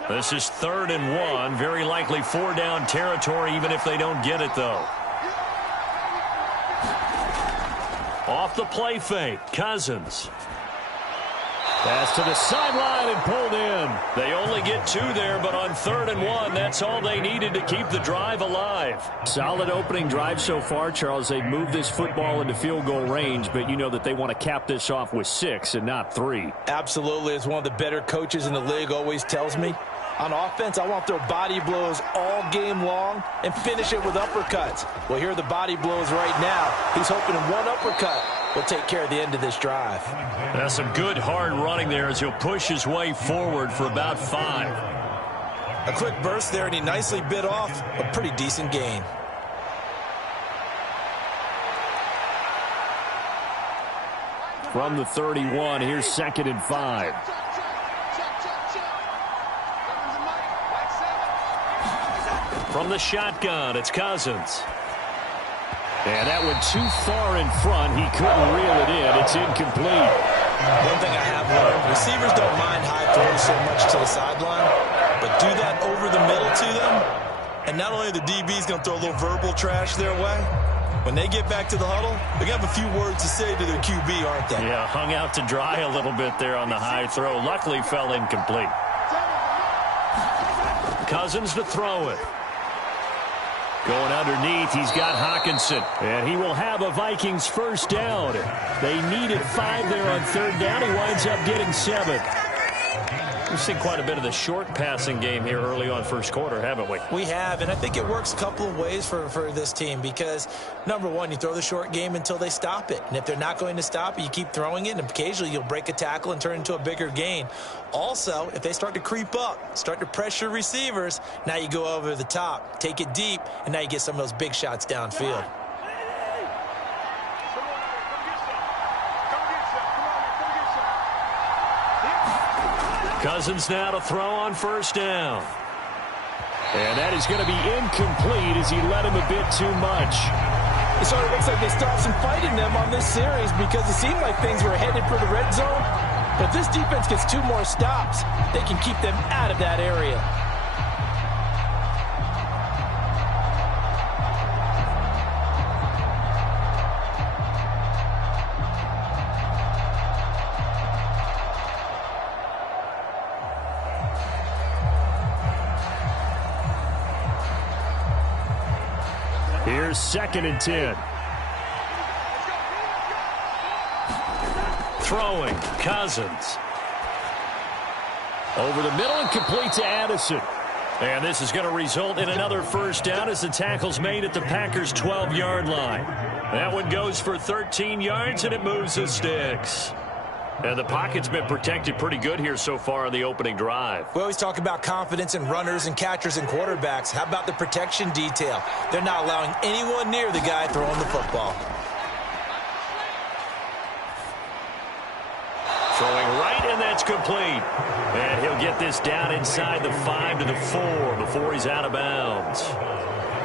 This is 3rd and 1. Very likely 4-down territory, even if they don't get it, though. Off the play fake, Cousins. Pass to the sideline and pulled in. They only get 2 there, but on 3rd and 1, that's all they needed to keep the drive alive. Solid opening drive so far, Charles. They've moved this football into field goal range, but you know that they want to cap this off with 6 and not 3. Absolutely. As one of the better coaches in the league always tells me, on offense, I want their body blows all game long and finish it with uppercuts. Well, here are the body blows right now. He's hoping one uppercut will take care of the end of this drive. That's some good hard running there as he'll push his way forward for about 5. A quick burst there, and he nicely bit off a pretty decent gain. From the 31, here's 2nd and 5. From the shotgun, it's Cousins. And that went too far in front. He couldn't reel it in. It's incomplete. One thing I have learned, receivers don't mind high throws so much to the sideline, but do that over the middle to them, and not only are the DBs going to throw a little verbal trash their way, when they get back to the huddle, they're going to have a few words to say to their QB, aren't they? Yeah, hung out to dry a little bit there on the high throw. Luckily fell incomplete. Cousins to throw it. Going underneath, he's got Hawkinson. And he will have a Vikings 1st down. They needed 5 there on 3rd down. He winds up getting 7. We've seen quite a bit of the short passing game here early on 1st quarter, haven't we? We have, and I think it works a couple of ways for this team because, number one, you throw the short game until they stop it. And if they're not going to stop it, you keep throwing it, and occasionally you'll break a tackle and turn it into a bigger gain. Also, if they start to creep up, start to pressure receivers, now you go over the top, take it deep, and now you get some of those big shots downfield. Cousins now to throw on 1st down. And that is going to be incomplete as he led him a bit too much. It sort of looks like they stopped some fighting them on this series because it seemed like things were headed for the red zone. But if this defense gets 2 more stops, they can keep them out of that area. Here's 2nd and 10. Throwing, Cousins. Over the middle and complete to Addison. And this is going to result in another 1st down as the tackle's made at the Packers' 12-yard line. That one goes for 13 yards, and it moves the sticks. And the pocket's been protected pretty good here so far on the opening drive. We always talk about confidence in runners and catchers and quarterbacks. How about the protection detail? They're not allowing anyone near the guy throwing the football. Throwing right, and that's complete. And he'll He'll get this down inside the 5 to the 4 before he's out of bounds.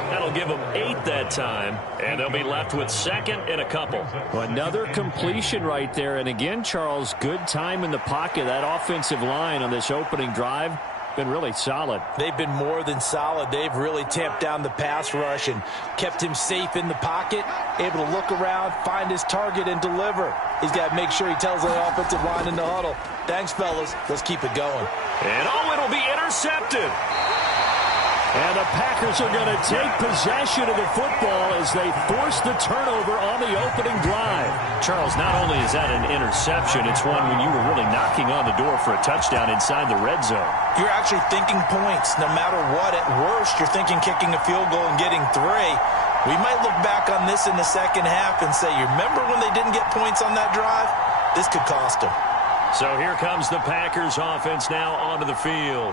That'll give them 8 that time, and they'll be left with second and a couple. Well, another completion right there. And again, Charles, good time in the pocket. That offensive line on this opening drive been really solid. They've been more than solid. They've really tamped down the pass rush and kept him safe in the pocket, able to look around, find his target, and deliver. He's got to make sure he tells the offensive line in the huddle, thanks, fellas. Let's keep it going. And it'll be intercepted. And the Packers are going to take possession of the football as they force the turnover on the opening drive. Charles, not only is that an interception, it's one when you were really knocking on the door for a touchdown inside the red zone. You're actually thinking points. No matter what, at worst, you're thinking kicking a field goal and getting 3. We might look back on this in the second half and say, you remember when they didn't get points on that drive? This could cost them. So here comes the Packers offense now onto the field.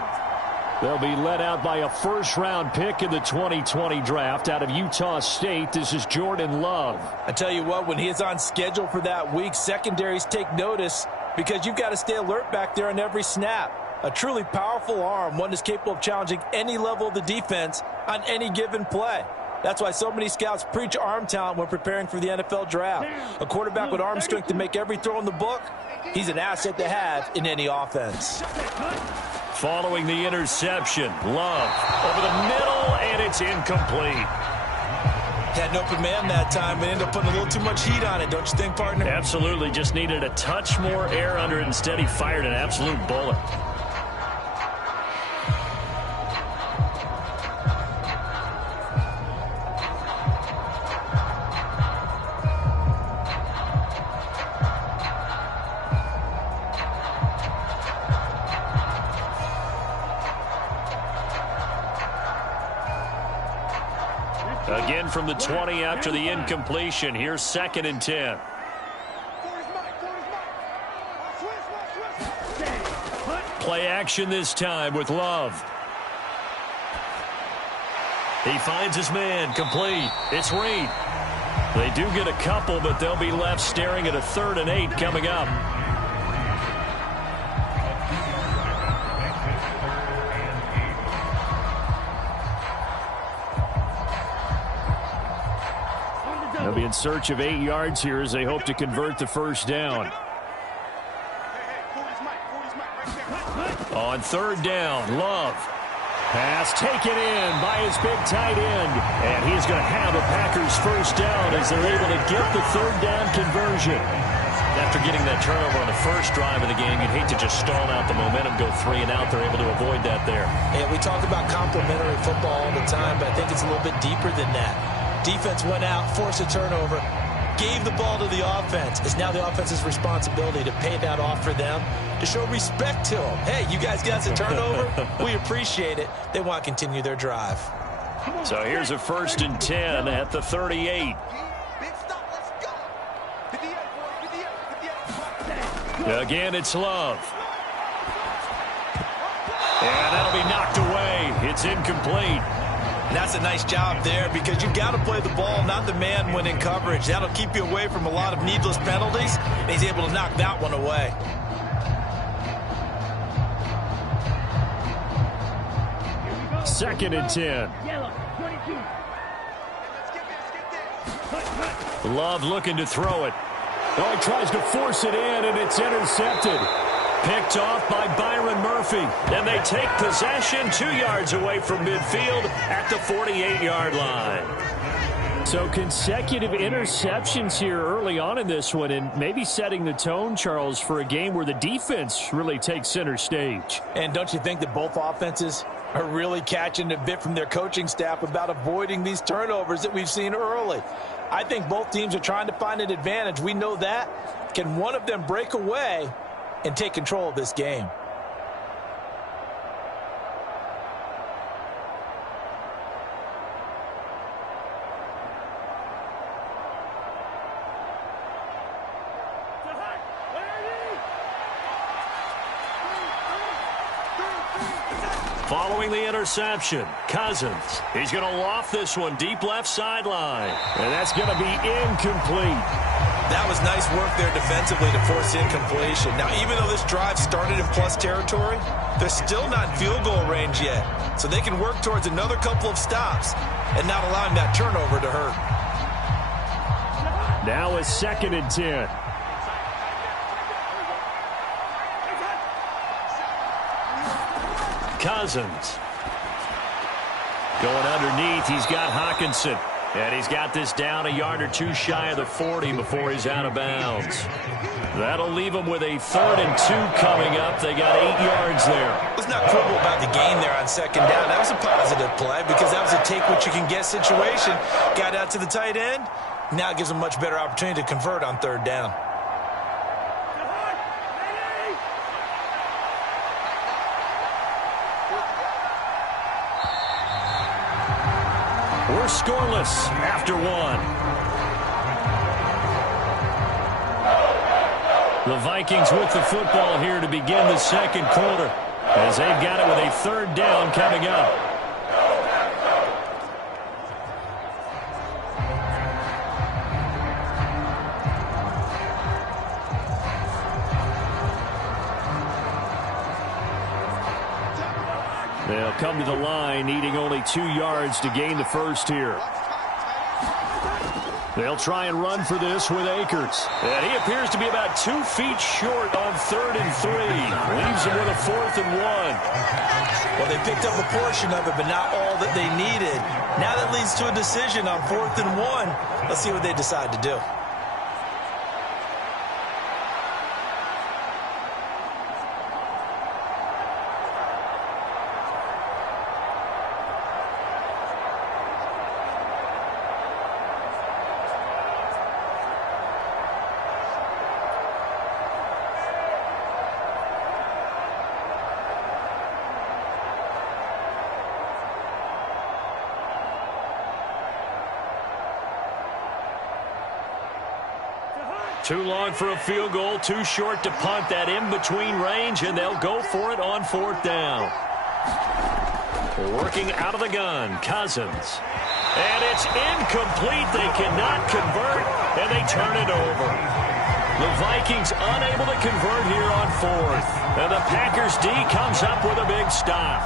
They'll be led out by a first-round pick in the 2020 draft out of Utah State. This is Jordan Love. I tell you what, when he is on schedule for that week, secondaries take notice because you've got to stay alert back there on every snap. A truly powerful arm, one that's capable of challenging any level of the defense on any given play. That's why so many scouts preach arm talent when preparing for the NFL draft. A quarterback with arm strength to make every throw in the book, he's an asset to have in any offense. Following the interception, Love over the middle, and it's incomplete. Had an open man that time, but ended up putting a little too much heat on it, don't you think, partner? Absolutely, just needed a touch more air under it. Instead, he fired an absolute bullet. Again from the 20 after the incompletion. Here's 2nd and 10. Play action this time with Love. He finds his man, complete. It's Reed. They do get a couple, but they'll be left staring at a 3rd and 8 coming up. They'll be in search of 8 yards here as they hope to convert the first down. On 3rd down, Love. Pass taken in by his big tight end. And he's going to have a Packers first down as they're able to get the 3rd down conversion. After getting that turnover on the first drive of the game, you'd hate to just stall out the momentum, go 3 and out. They're able to avoid that there. Yeah, we talk about complementary football all the time, but I think it's a little bit deeper than that. Defense went out, forced a turnover, gave the ball to the offense. It's now the offense's responsibility to pay that off for them, to show respect to them. Hey, you guys got a turnover? We appreciate it. They want to continue their drive. So here's a 1st and 10 at the 38. Again, it's Love. And that'll be knocked away. It's incomplete. And that's a nice job there because you've got to play the ball, not the man when in coverage. That'll keep you away from a lot of needless penalties. And he's able to knock that one away. Second and 10. Love looking to throw it. Oh, he tries to force it in, and it's intercepted. Picked off by Byron Murphy. And they take possession 2 yards away from midfield at the 48-yard line. So consecutive interceptions here early on in this one, and maybe setting the tone, Charles, for a game where the defense really takes center stage. And don't you think that both offenses are really catching a bit from their coaching staff about avoiding these turnovers that we've seen early? I think both teams are trying to find an advantage. We know that. Can one of them break away and take control of this game? Following the interception, Cousins. He's going to loft this one deep left sideline. And that's going to be incomplete. That was nice work there defensively to force incompletion. Now, even though this drive started in plus territory, they're still not in field goal range yet. So they can work towards another couple of stops and not allowing that turnover to hurt. Now a 2nd and 10. Cousins. Going underneath, he's got Hawkinson. And he's got this down a yard or two shy of the 40 before he's out of bounds. That'll leave him with a 3rd and 2 coming up. They got 8 yards there. Let's not quibble about the gain there on 2nd down. That was a positive play because that was a take-what-you-can-get situation. Got out to the tight end. Now it gives them much better opportunity to convert on 3rd down. We're scoreless after 1. The Vikings with the football here to begin the 2nd quarter as they've got it with a 3rd down coming up. They'll come to the line, needing only 2 yards to gain the first here. They'll try and run for this with Akers. And he appears to be about 2 feet short on 3rd and 3. Leaves him with a 4th and 1. Well, they picked up a portion of it, but not all that they needed. Now that leads to a decision on 4th and 1. Let's see what they decide to do. Too long for a field goal, too short to punt. That in-between range, and they'll go for it on 4th down. Working out of the gun, Cousins. And it's incomplete. They cannot convert, and they turn it over. The Vikings unable to convert here on 4th. And the Packers D comes up with a big stop.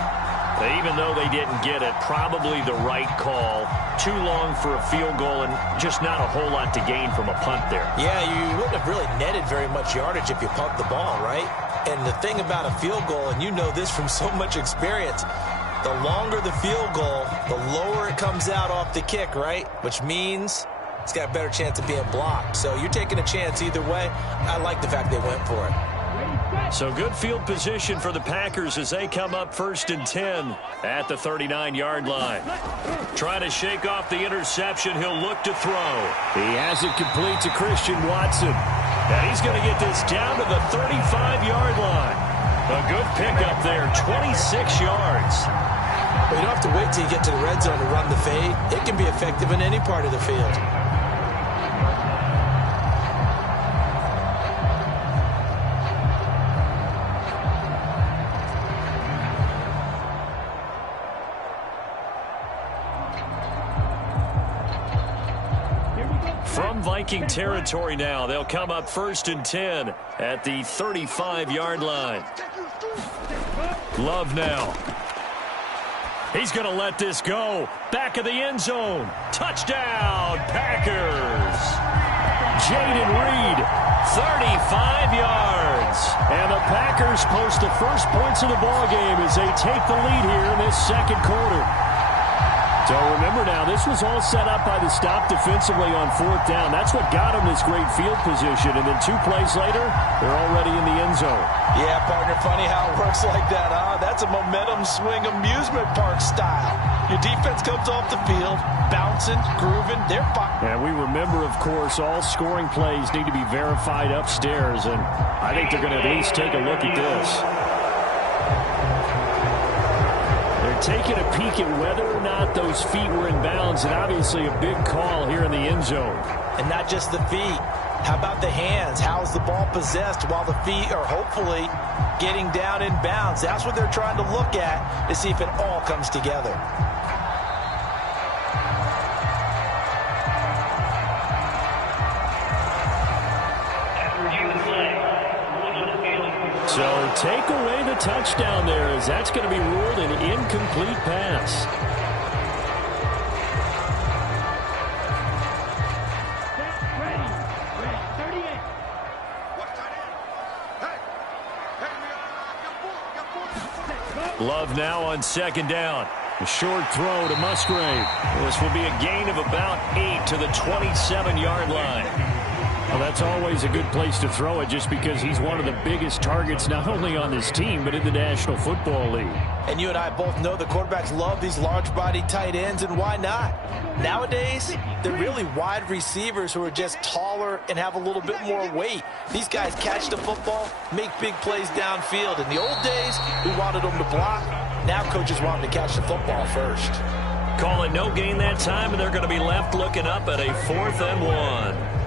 Even though they didn't get it, probably the right call. Too long for a field goal and just not a whole lot to gain from a punt there. Yeah, you wouldn't have really netted very much yardage if you pumped the ball, right? And the thing about a field goal, and you know this from so much experience, the longer the field goal, the lower it comes out off the kick, right? Which means it's got a better chance of being blocked. So you're taking a chance either way. I like the fact they went for it. So good field position for the Packers as they come up 1st and 10 at the 39-yard line. Trying to shake off the interception. He'll look to throw. He has it complete to Christian Watson. And he's going to get this down to the 35-yard line. A good pickup there, 26 yards. Well, you don't have to wait till you get to the red zone to run the fade. It can be effective in any part of the field. From Viking territory now, they'll come up 1st and 10 at the 35-yard line. Love now. He's going to let this go. Back of the end zone. Touchdown, Packers. Jaden Reed, 35 yards. And the Packers post the first points of the ballgame as they take the lead here in this 2nd quarter. So remember now, this was all set up by the stop defensively on 4th down. That's what got them this great field position. And then 2 plays later, they're already in the end zone. Yeah, partner, funny how it works like that, huh? That's a momentum swing amusement park style. Your defense comes off the field, bouncing, grooving, they're fine. And we remember, of course, all scoring plays need to be verified upstairs. And I think they're going to at least take a look at this. Taking a peek at whether or not those feet were in bounds, and obviously a big call here in the end zone. And not just the feet. How about the hands? How's the ball possessed while the feet are hopefully getting down in bounds? That's what they're trying to look at to see if it all comes together. So take away the touchdown there, as that's going to be ruled an incomplete pass. Love now on second down. A short throw to Musgrave. This will be a gain of about 8 to the 27-yard line. Well, that's always a good place to throw it, just because he's one of the biggest targets not only on this team but in the National Football League. And you and I both know the quarterbacks love these large-body tight ends, and why not? Nowadays, they're really wide receivers who are just taller and have a little bit more weight. These guys catch the football, make big plays downfield. In the old days, we wanted them to block. Now coaches want them to catch the football first. Call it no gain that time, and they're going to be left looking up at a 4th and 1.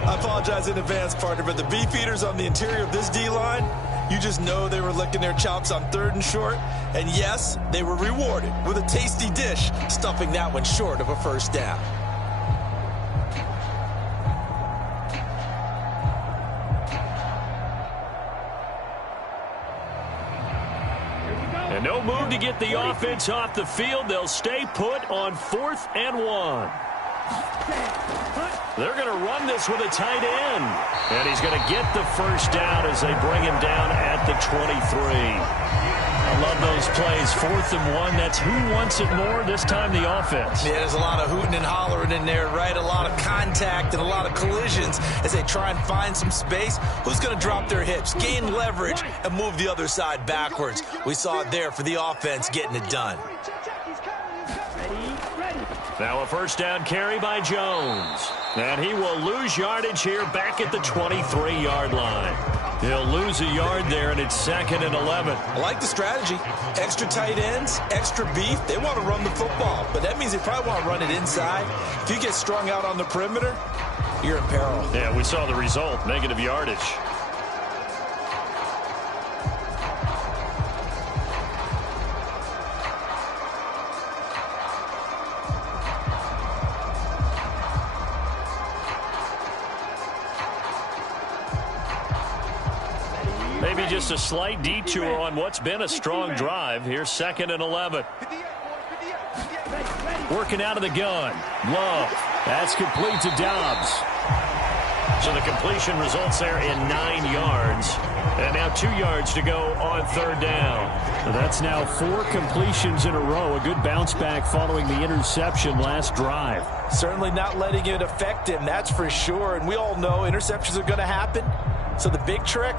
I apologize in advance, partner, but the beefeaters on the interior of this D-line, you just know they were licking their chops on 3rd and short. And yes, they were rewarded with a tasty dish, stuffing that one short of a first down. And no move to get the offense off the field. They'll stay put on 4th and 1. They're going to run this with a tight end. And he's going to get the first down as they bring him down at the 23. I love those plays. 4th and 1. That's who wants it more, this time the offense. Yeah, there's a lot of hooting and hollering in there, right? A lot of contact and a lot of collisions as they try and find some space. Who's going to drop their hips, gain leverage, and move the other side backwards? We saw it there for the offense getting it done. Now a first down carry by Jones. And he will lose yardage here back at the 23-yard line. He'll lose a yard there, and it's 2nd and 11. I like the strategy. Extra tight ends, extra beef. They want to run the football, but that means they probably want to run it inside. If you get strung out on the perimeter, you're in peril. Yeah, we saw the result, negative yardage. Maybe just a slight detour on what's been a strong drive. Here's 2nd and 11. Working out of the gun. Love. That's complete to Dobbs. So the completion results there in 9 yards. And now 2 yards to go on 3rd down. That's now 4 completions in a row. A good bounce back following the interception last drive. Certainly not letting it affect him, that's for sure. And we all know interceptions are going to happen. So the big trick,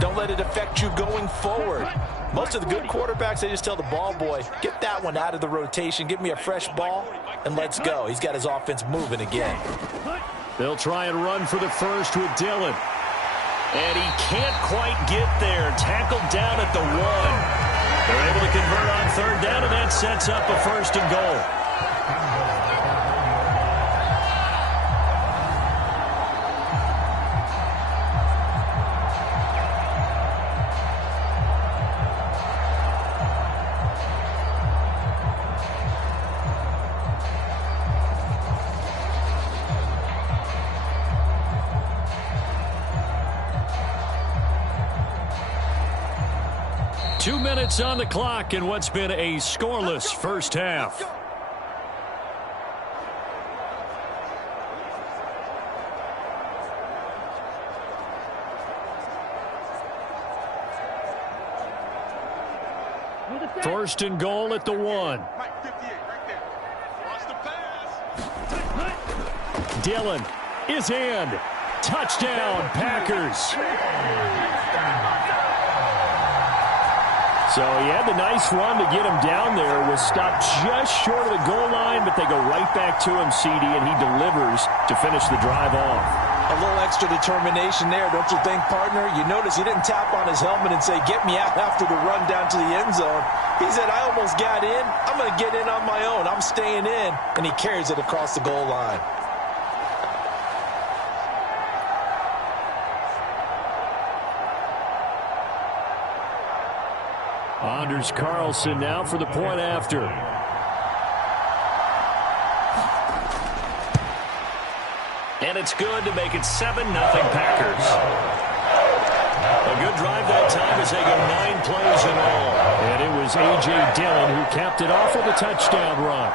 don't let it affect you going forward. Most of the good quarterbacks, they just tell the ball boy, get that one out of the rotation, give me a fresh ball, and let's go. He's got his offense moving again. They'll try and run for the first with Dillon. And he can't quite get there. Tackled down at the 1. They're able to convert on 3rd down, and that sets up a 1st and goal. Two minutes on the clock in what's been a scoreless first half. First and goal at the 1. Dillon is in. Touchdown, Packers. So he had the nice run to get him down there. Was stopped just short of the goal line, but they go right back to him, CD, and he delivers to finish the drive off. A little extra determination there, don't you think, partner? You notice he didn't tap on his helmet and say, get me out after the run down to the end zone. He said, I almost got in. I'm going to get in on my own. I'm staying in. And he carries it across the goal line. Anders Carlson now for the point after. And it's good to make it 7-0 Packers. A good drive that time as they go 9 plays in all. And it was A.J. Dillon who capped it off with a touchdown run.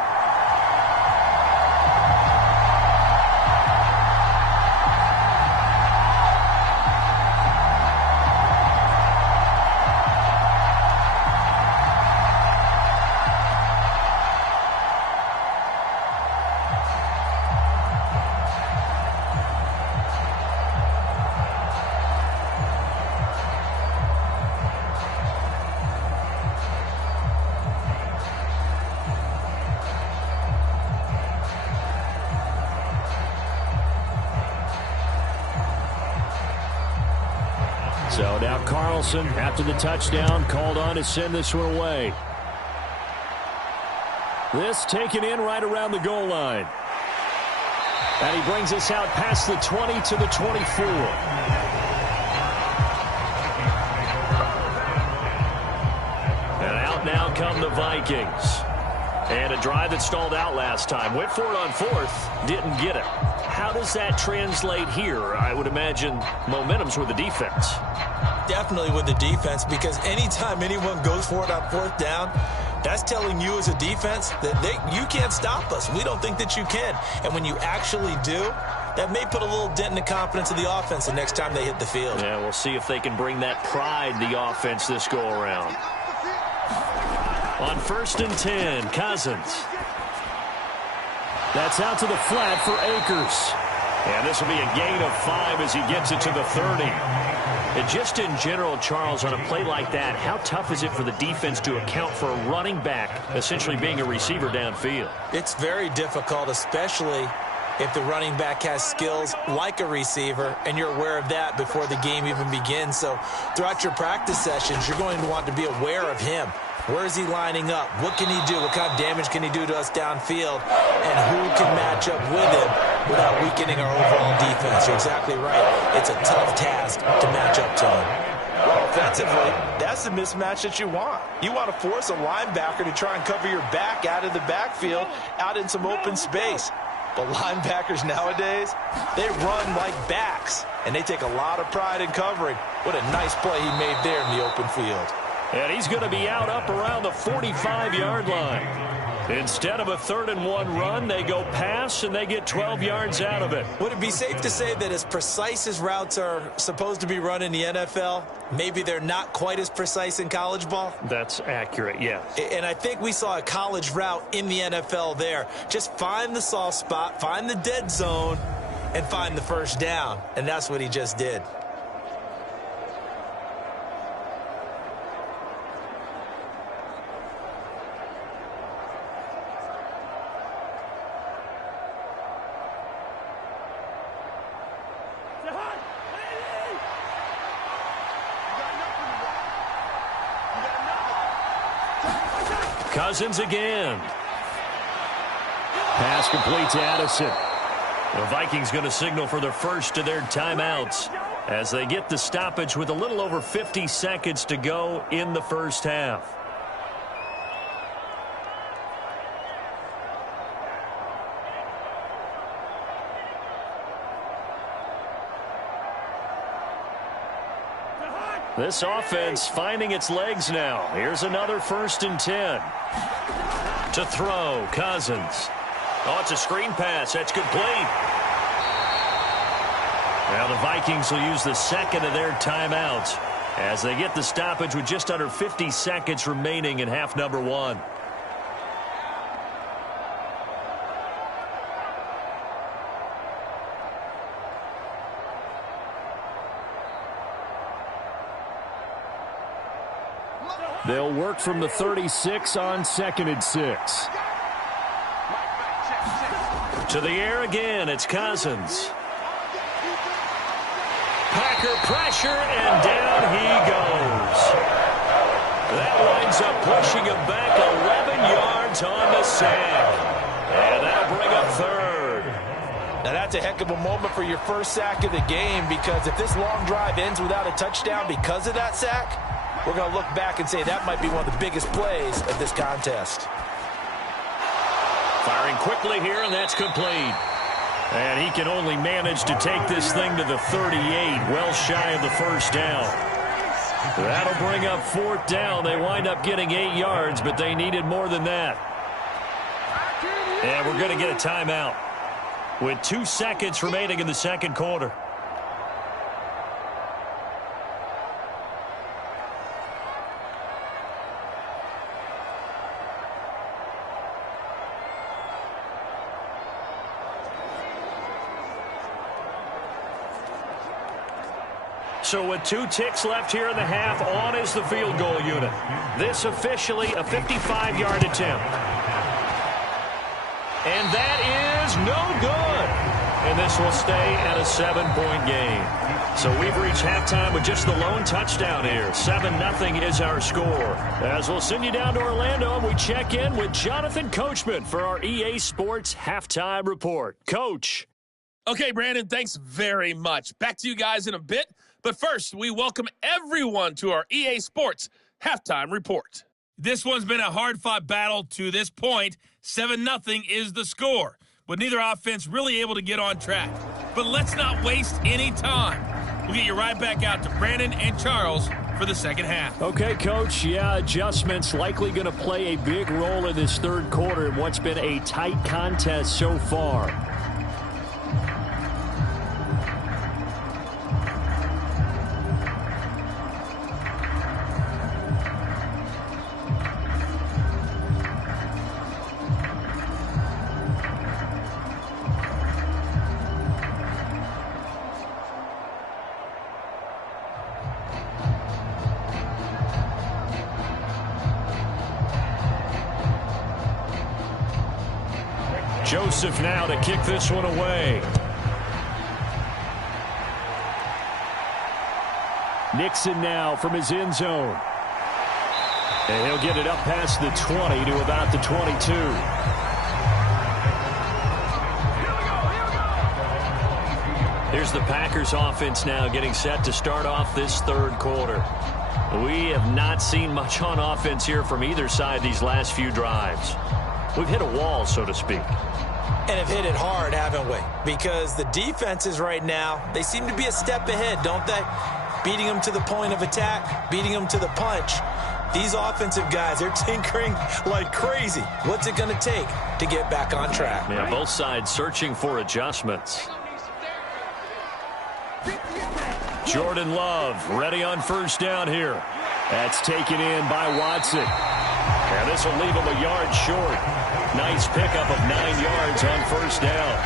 So now Carlson, after the touchdown, called on to send this one away. This taken in right around the goal line. And he brings us out past the 20 to the 24. And out now come the Vikings. And a drive that stalled out last time. Went for it on fourth, didn't get it. How does that translate here? I would imagine momentum's with the defense. Definitely with the defense, because anytime anyone goes for it on fourth down, that's telling you as a defense that you can't stop us. We don't think that you can. And when you actually do, that may put a little dent in the confidence of the offense the next time they hit the field. Yeah, we'll see if they can bring that pride the offense this go around. On 1st and 10, Cousins. That's out to the flat for Akers. And this will be a gain of 5 as he gets it to the 30. And just in general, Charles, on a play like that, how tough is it for the defense to account for a running back essentially being a receiver downfield? It's very difficult, especially if the running back has skills like a receiver, and you're aware of that before the game even begins. So throughout your practice sessions, you're going to want to be aware of him. Where is he lining up? What can he do? What kind of damage can he do to us downfield? And who can match up with him without weakening our overall defense? You're exactly right. It's a tough task to match up to him. Well, offensively, that's the mismatch that you want. You want to force a linebacker to try and cover your back out of the backfield, out in some open space. But linebackers nowadays, they run like backs, and they take a lot of pride in covering. What a nice play he made there in the open field. And he's going to be out up around the 45-yard line. Instead of a 3rd and 1 run, they go pass, and they get 12 yards out of it. Would it be safe to say that as precise as routes are supposed to be run in the NFL, maybe they're not quite as precise in college ball? That's accurate, yes. And I think we saw a college route in the NFL there. Just find the soft spot, find the dead zone, and find the first down. And that's what he just did. Cousins again. Pass complete to Addison. The Vikings going to signal for their first of their timeouts as they get the stoppage with a little over 50 seconds to go in the first half. This offense finding its legs now. Here's another 1st and 10. To throw, Cousins. Oh, it's a screen pass. That's complete. Now the Vikings will use the second of their timeouts as they get the stoppage with just under 50 seconds remaining in half number 1. They'll work from the 36 on 2nd and 6. To the air again, it's Cousins. Packer pressure, and down he goes. That winds up pushing him back 11 yards on the sack. And that'll bring up 3rd. Now that's a heck of a moment for your first sack of the game, because if this long drive ends without a touchdown because of that sack, we're going to look back and say that might be one of the biggest plays of this contest. Firing quickly here, and that's complete. And he can only manage to take this thing to the 38, well shy of the first down. That'll bring up 4th down. They wind up getting 8 yards, but they needed more than that. And we're going to get a timeout with 2 seconds remaining in the second quarter. So with 2 ticks left here in the half, on is the field goal unit. This officially a 55-yard attempt. And that is no good. And this will stay at a 7-point game. So we've reached halftime with just the lone touchdown here. 7-0 is our score. As we'll send you down to Orlando, and we check in with Jonathan Coachman for our EA Sports Halftime Report. Coach. Okay, Brandon, thanks very much. Back to you guys in a bit. But first, we welcome everyone to our EA Sports Halftime Report. This one's been a hard-fought battle to this point. 7-0 is the score, with neither offense really able to get on track. But let's not waste any time. We'll get you right back out to Brandon and Charles for the second half. Okay, Coach. Yeah, adjustments likely going to play a big role in this third quarter in what's been a tight contest so far. Joseph now to kick this one away. Nixon now from his end zone. And he'll get it up past the 20 to about the 22. Here's the Packers offense now getting set to start off this third quarter. We have not seen much on offense here from either side these last few drives. We've hit a wall, so to speak. And have hit it hard, haven't we? Because the defenses right now, they seem to be a step ahead, don't they? Beating them to the point of attack, beating them to the punch. These offensive guys, they're tinkering like crazy. What's it going to take to get back on track? Yeah, both sides searching for adjustments. Jordan Love ready on first down here. That's taken in by Watson. And this will leave him a yard short. Nice pickup of 9 yards on first down.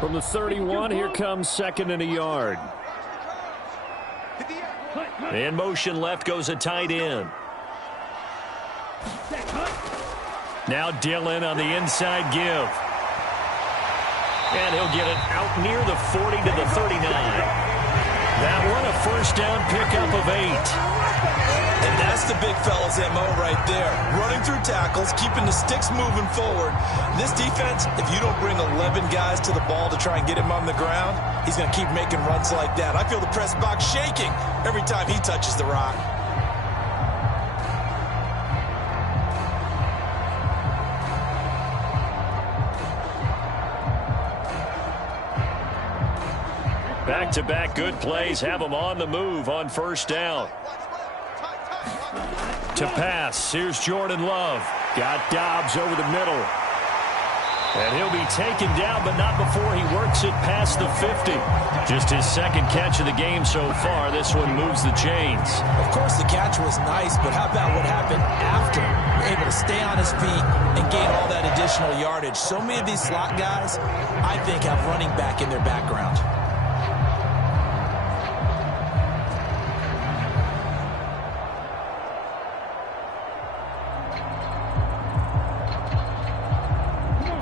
From the 31, here comes 2nd and a yard. In motion left goes a tight end. Now Dillon on the inside give. And he'll get it out near the 40 to the 39. That one a first down pickup of 8. And that's the big fella's MO right there. Running through tackles, keeping the sticks moving forward. This defense, if you don't bring 11 guys to the ball to try and get him on the ground, he's going to keep making runs like that. I feel the press box shaking every time he touches the rock. Back-to-back good plays have him on the move on first down. To pass, here's Jordan Love. Got Dobbs over the middle. And he'll be taken down, but not before he works it past the 50. Just his second catch of the game so far. This one moves the chains. Of course, the catch was nice, but how about what happened after? Able to stay on his feet and gain all that additional yardage. So many of these slot guys, I think, have running back in their background.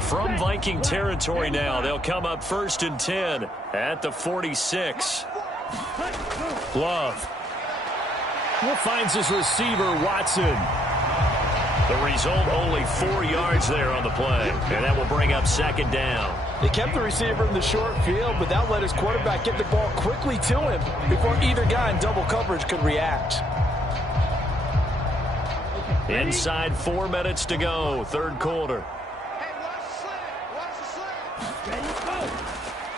From Viking territory now, they'll come up 1st and 10 at the 46. Love. Finds his receiver, Watson. The result, only 4 yards there on the play. And that will bring up second down. They kept the receiver in the short field, but that let his quarterback get the ball quickly to him before either guy in double coverage could react. Inside 4 minutes to go, third quarter.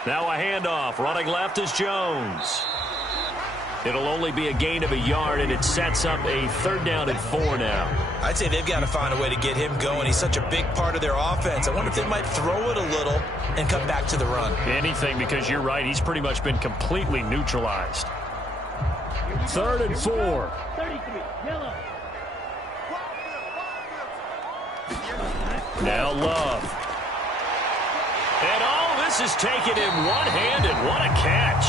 Now a handoff. Running left is Jones. It'll only be a gain of a yard, and it sets up a third down and 4 now. I'd say they've got to find a way to get him going. He's such a big part of their offense. I wonder if they might throw it a little and come back to the run. Anything, because you're right. He's pretty much been completely neutralized. Third and 4. 33, yellow. Now Love. And this is taken in one-handed. What a catch.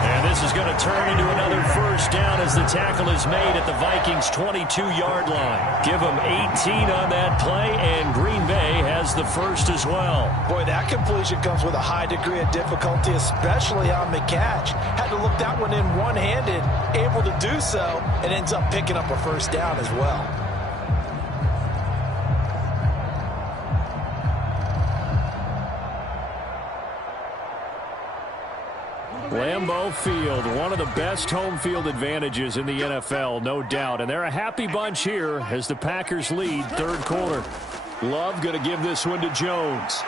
And this is going to turn into another first down as the tackle is made at the Vikings' 22-yard line. Give them 18 on that play, and Green Bay has the first as well. Boy, that completion comes with a high degree of difficulty, especially on the catch. Had to look that one in one-handed, able to do so, and ends up picking up a first down as well. Lambeau Field, one of the best home field advantages in the NFL, no doubt. And they're a happy bunch here as the Packers lead third quarter. Love going to give this one to Jones.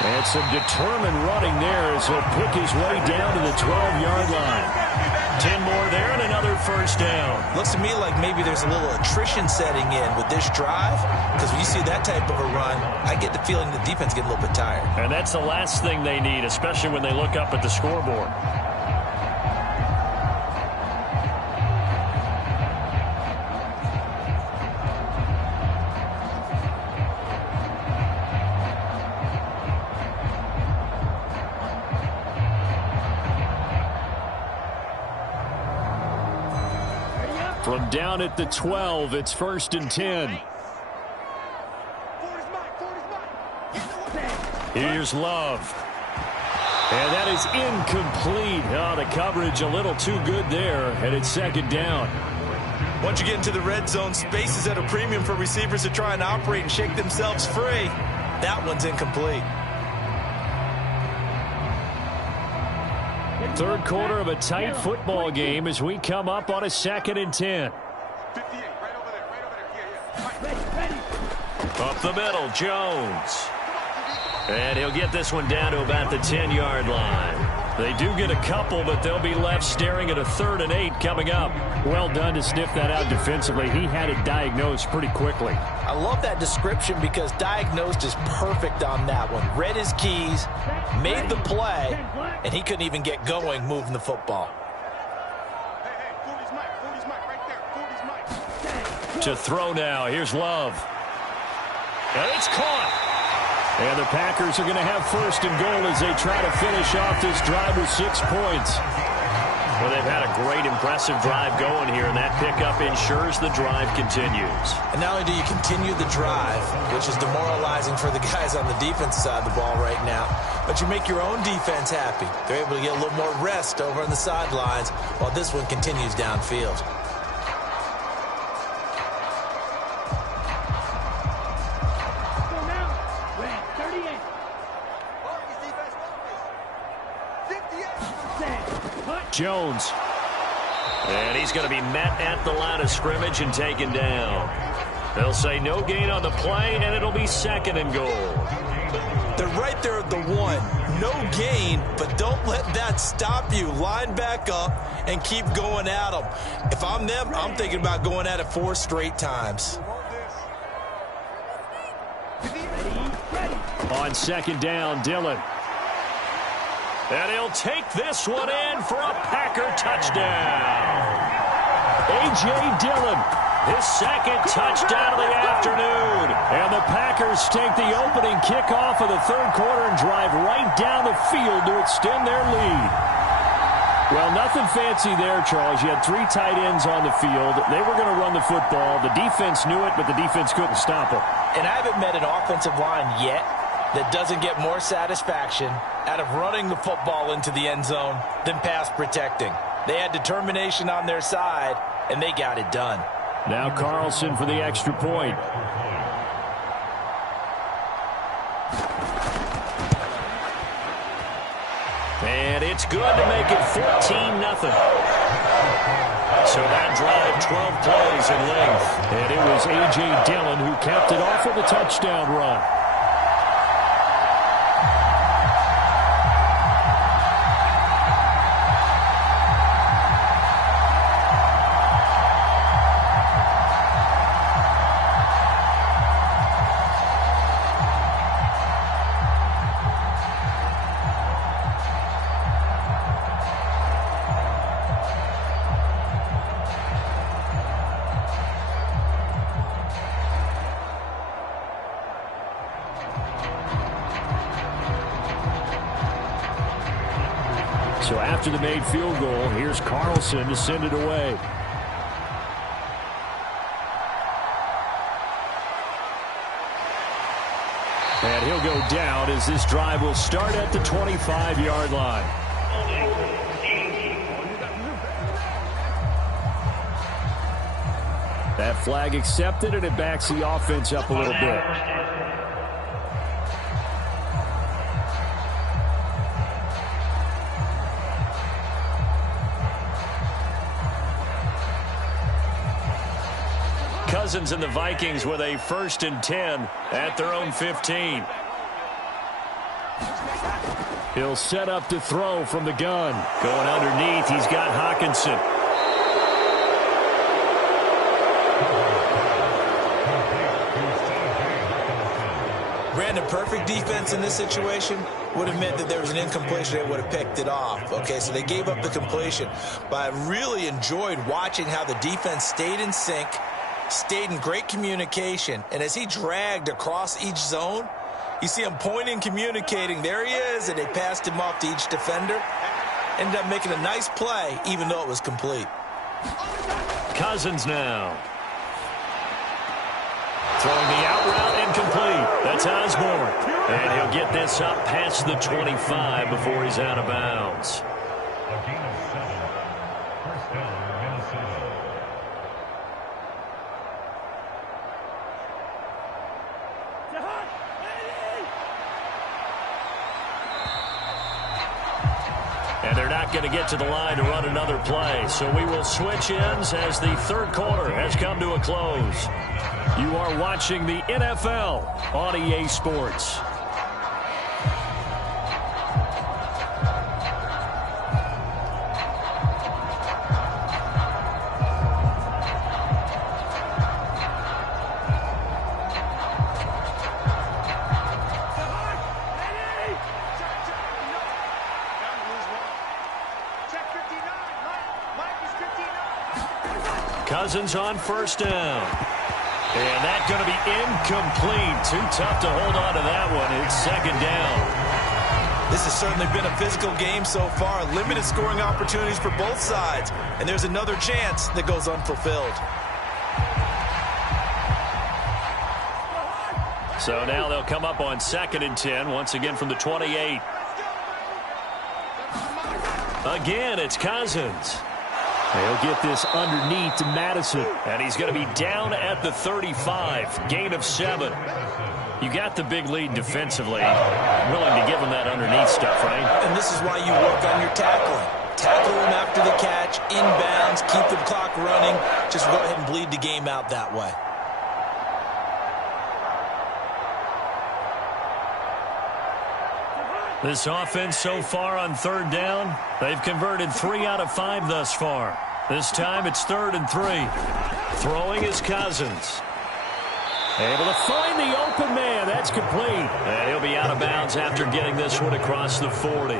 And some determined running there as he'll pick his way down to the 12-yard line. 10 more there and another first down. Looks to me like maybe there's a little attrition setting in with this drive, because when you see that type of a run, I get the feeling the defense gets a little bit tired. And that's the last thing they need, especially when they look up at the scoreboard. From down at the 12, it's 1st and 10. Here's Love. And that is incomplete. Oh, the coverage a little too good there, and it's second down. Once you get into the red zone, space is at a premium for receivers to try and operate and shake themselves free. That one's incomplete. Third quarter of a tight football game as we come up on a 2nd and 10. Up the middle, Jones. And he'll get this one down to about the 10-yard line. They do get a couple, but they'll be left staring at a 3rd and 8 coming up. Well done to sniff that out defensively. He had it diagnosed pretty quickly. I love that description because diagnosed is perfect on that one. Read his keys, made the play, and he couldn't even get going moving the football. To throw now. Here's Love. And it's caught. And the Packers are going to have 1st and goal as they try to finish off this drive with 6 points. Well, they've had a great, impressive drive going here, and that pickup ensures the drive continues. And not only do you continue the drive, which is demoralizing for the guys on the defense side of the ball right now, but you make your own defense happy. They're able to get a little more rest over on the sidelines while this one continues downfield. Jones. And he's going to be met at the line of scrimmage and taken down. They'll say no gain on the play, and it'll be 2nd and goal. They're right there at the 1. No gain, but don't let that stop you. Line back up and keep going at them. If I'm them, I'm thinking about going at it 4 straight times. On 2nd down, Dillon. And he'll take this one in for a Packer touchdown. A.J. Dillon, his 2nd touchdown of the afternoon. And the Packers take the opening kickoff of the third quarter and drive right down the field to extend their lead. Well, nothing fancy there, Charles. You had 3 tight ends on the field. They were going to run the football. The defense knew it, but the defense couldn't stop it. And I haven't met an offensive line yet that doesn't get more satisfaction out of running the football into the end zone than pass protecting. They had determination on their side, and they got it done. Now Carlson for the extra point. And it's good to make it 14-0. So that drive, 12 plays in length. And it was A.J. Dillon who capped it off with a touchdown run. So after the made field goal, here's Carlson to send it away. And he'll go down as this drive will start at the 25-yard line. That flag accepted, and it backs the offense up a little bit. Cousins and the Vikings with a 1st and 10 at their own 15. He'll set up to throw from the gun. Going underneath, he's got Hawkinson. Brandon, perfect defense in this situation would have meant that there was an incompletion. They would have picked it off. Okay, so they gave up the completion. But I really enjoyed watching how the defense stayed in sync, stayed in great communication, and as he dragged across each zone, you see him pointing, communicating. There he is, and they passed him off to each defender. Ended up making a nice play, even though it was complete. Cousins now. Throwing the out route incomplete. That's Osborne. And he'll get this up past the 25 before he's out of bounds. And they're not going to get to the line to run another play. So we will switch ends as the third quarter has come to a close. You are watching the NFL on EA Sports. Cousins on 1st down. And that's going to be incomplete. Too tough to hold on to that one. It's 2nd down. This has certainly been a physical game so far. Limited scoring opportunities for both sides. And there's another chance that goes unfulfilled. So now they'll come up on 2nd and 10, once again from the 28. Again, it's Cousins. He'll get this underneath to Madison. And he's going to be down at the 35. Gain of 7. You got the big lead defensively. Willing to give him that underneath stuff, right? And this is why you work on your tackling. Tackle him after the catch, inbounds, keep the clock running. Just go ahead and bleed the game out that way. This offense so far on 3rd down, they've converted 3 out of 5 thus far. This time it's 3rd and 3. Throwing is Cousins. Able to find the open man. That's complete. And he'll be out of bounds after getting this one across the 40.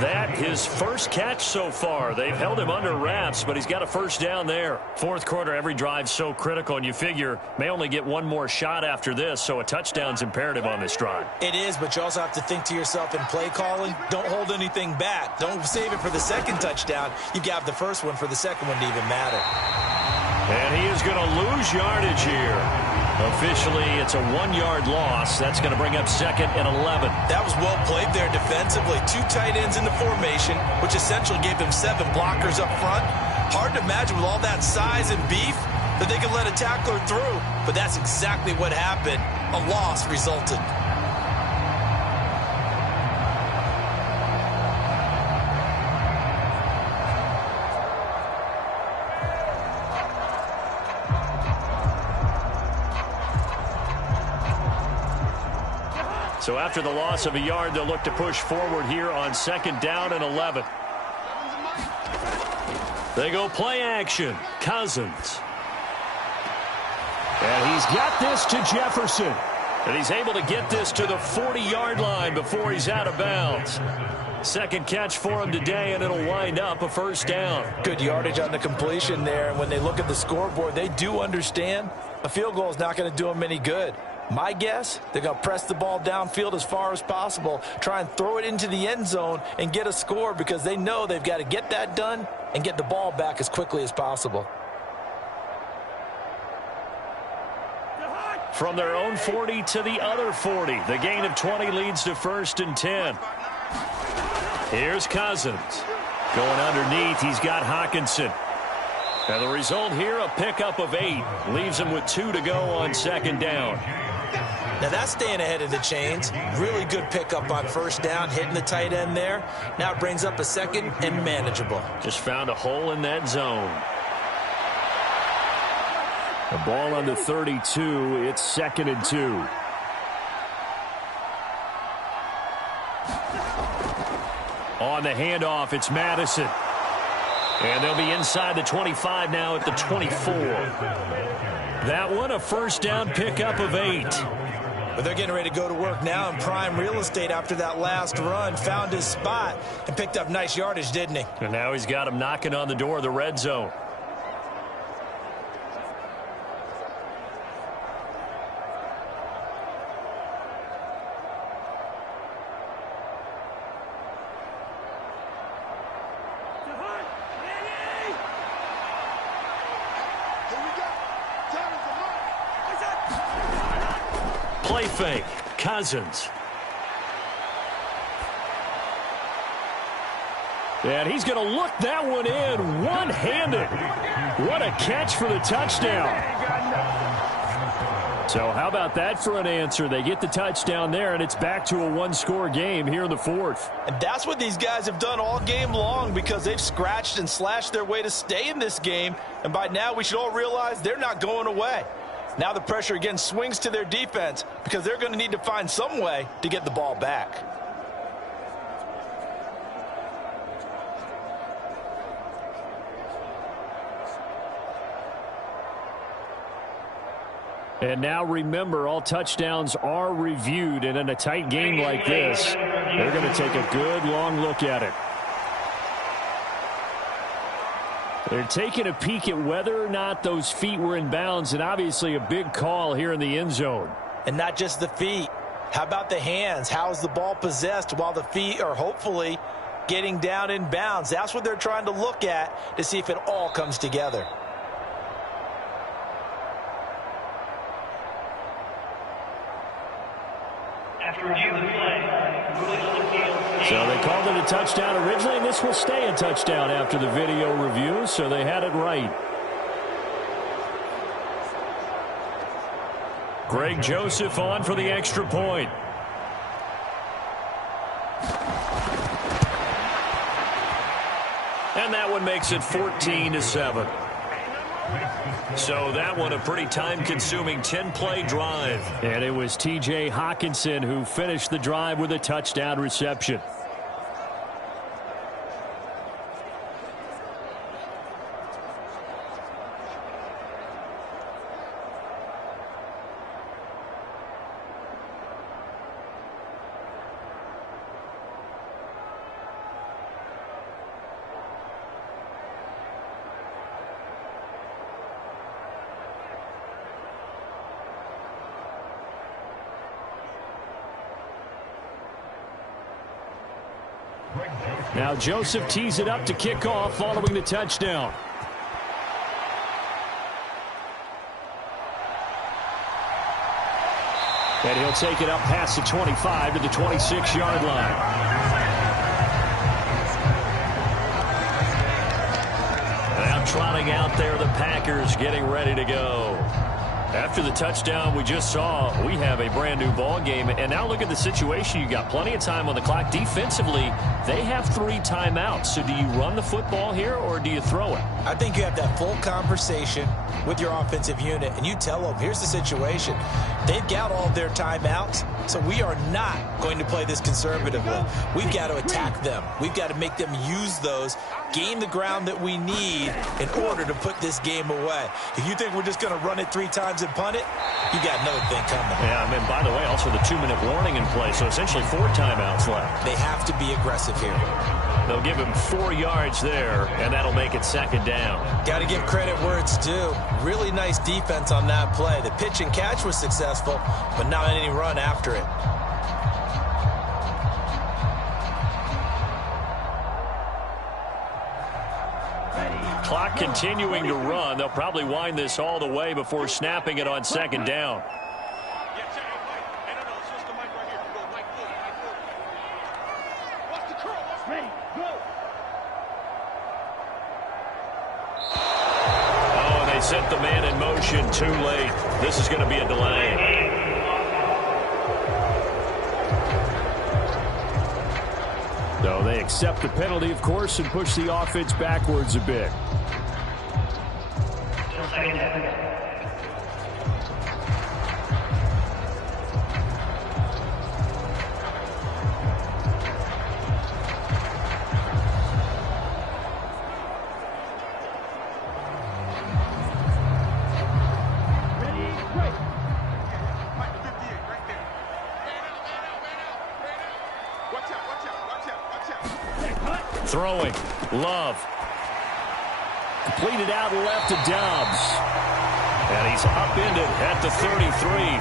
That his first catch so far. They've held him under wraps, but he's got a 1st down there. 4th quarter, every drive's so critical, and you figure may only get one more shot after this, so a touchdown's imperative on this drive. It is, but you also have to think to yourself in play calling, don't hold anything back. Don't save it for the 2nd touchdown. You've got the 1st one for the 2nd one to even matter. And he is going to lose yardage here. Officially, it's a 1-yard loss. That's going to bring up 2nd and 11. That was well played there defensively. 2 tight ends in the formation, which essentially gave them 7 blockers up front. Hard to imagine with all that size and beef, that they could let a tackler through, but that's exactly what happened. A loss resulted. So after the loss of a yard, they'll look to push forward here on 2nd down and 11. They go play action. Cousins. And he's got this to Jefferson. And he's able to get this to the 40-yard line before he's out of bounds. Second catch for him today, and it'll wind up a 1st down. Good yardage on the completion there. And when they look at the scoreboard, they do understand a field goal is not going to do them any good. My guess, they're going to press the ball downfield as far as possible, try and throw it into the end zone and get a score because they know they've got to get that done and get the ball back as quickly as possible. From their own 40 to the other 40. The gain of 20 leads to 1st and 10. Here's Cousins. Going underneath, he's got Hockenson. And the result here, a pickup of 8. Leaves him with 2 to go on 2nd down. Now that's staying ahead of the chains. Really good pickup on 1st down, hitting the tight end there. Now it brings up a 2nd and manageable. Just found a hole in that zone. The ball on the 32. It's 2nd and 2. On the handoff, it's Madison. And they'll be inside the 25 now at the 24. That one, a 1st down pickup of 8. But they're getting ready to go to work now in prime real estate after that last run. Found his spot and picked up nice yardage, didn't he? And now he's got him knocking on the door of the red zone. Play fake. Cousins. And he's going to look that one in one-handed. What a catch for the touchdown. So how about that for an answer? They get the touchdown there, and it's back to a one-score game here in the 4th. And that's what these guys have done all game long because they've scratched and slashed their way to stay in this game. And by now we should all realize they're not going away. Now the pressure again swings to their defense because they're going to need to find some way to get the ball back. And now remember, all touchdowns are reviewed, and in a tight game like this, they're going to take a good long look at it. They're taking a peek at whether or not those feet were in bounds, and obviously a big call here in the end zone. And not just the feet. How about the hands? How is the ball possessed while the feet are hopefully getting down in bounds? That's what they're trying to look at to see if it all comes together. So they called it a touchdown originally, and this will stay a touchdown after the video review, so they had it right. Greg Joseph on for the extra point. And that one makes it 14-7. So that one a pretty time-consuming 10-play drive. And it was T.J. Hockenson who finished the drive with a touchdown reception. Now Joseph tees it up to kick off following the touchdown. And he'll take it up past the 25 to the 26-yard line. Now trotting out there, the Packers getting ready to go. After the touchdown we just saw, we have a brand new ball game. And now look at the situation. You got plenty of time on the clock. Defensively, they have 3 timeouts. So do you run the football here or do you throw it? I think you have that full conversation with your offensive unit, and you tell them, here's the situation. They've got all their timeouts, so we are not going to play this conservatively. We've got to attack them. We've got to make them use those, gain the ground that we need in order to put this game away. If you think we're just going to run it 3 times and punt it, you got another thing coming. Yeah, I mean, by the way, also the 2-minute warning in play, so essentially 4 timeouts left. They have to be aggressive here. They'll give him 4 yards there, and that'll make it 2nd down. Got to give credit where it's due. Really nice defense on that play. The pitch and catch was successful, but not any run after it. Clock continuing to run. They'll probably wind this all the way before snapping it on 2nd down. Set the man in motion too late. This is going to be a delay. So they accept the penalty, of course, and push the offense backwards a bit. Throwing. Love. Completed out left to Dobbs. And he's upended at the 33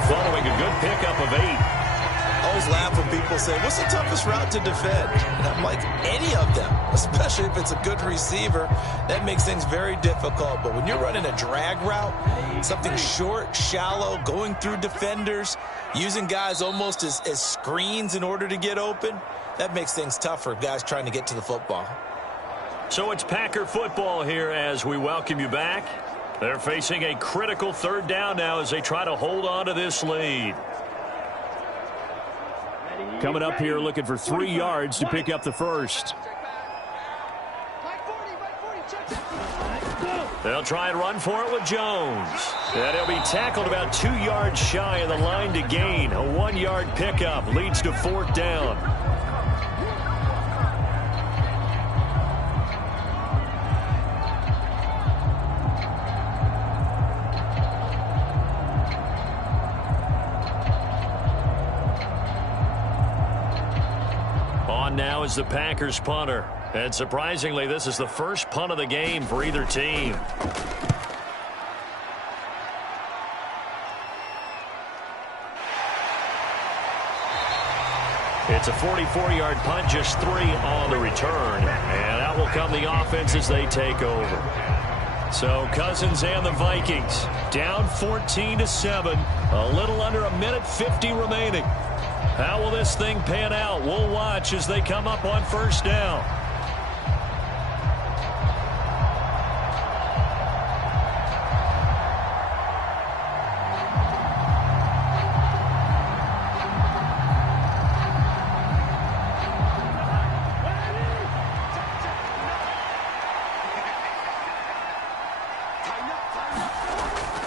following a good pickup of 8. I always laugh when people say, what's the toughest route to defend? And I'm like, any of them, especially if it's a good receiver. That makes things very difficult. But when you're running a drag route, something short, shallow, going through defenders, using guys almost as screens in order to get open, that makes things tougher, guys trying to get to the football. So it's Packer football here as we welcome you back. They're facing a critical 3rd down now as they try to hold on to this lead. Coming up here looking for 3 yards to pick up the first. They'll try and run for it with Jones. And he'll be tackled about 2 yards shy of the line to gain. A 1-yard pickup leads to 4th down. Now is the Packers punter. And surprisingly, this is the first punt of the game for either team. It's a 44-yard punt, just 3 on the return. And out will come the offense as they take over. So Cousins and the Vikings down 14-7. A little under 1:50 remaining. How will this thing pan out? We'll watch as they come up on 1st down.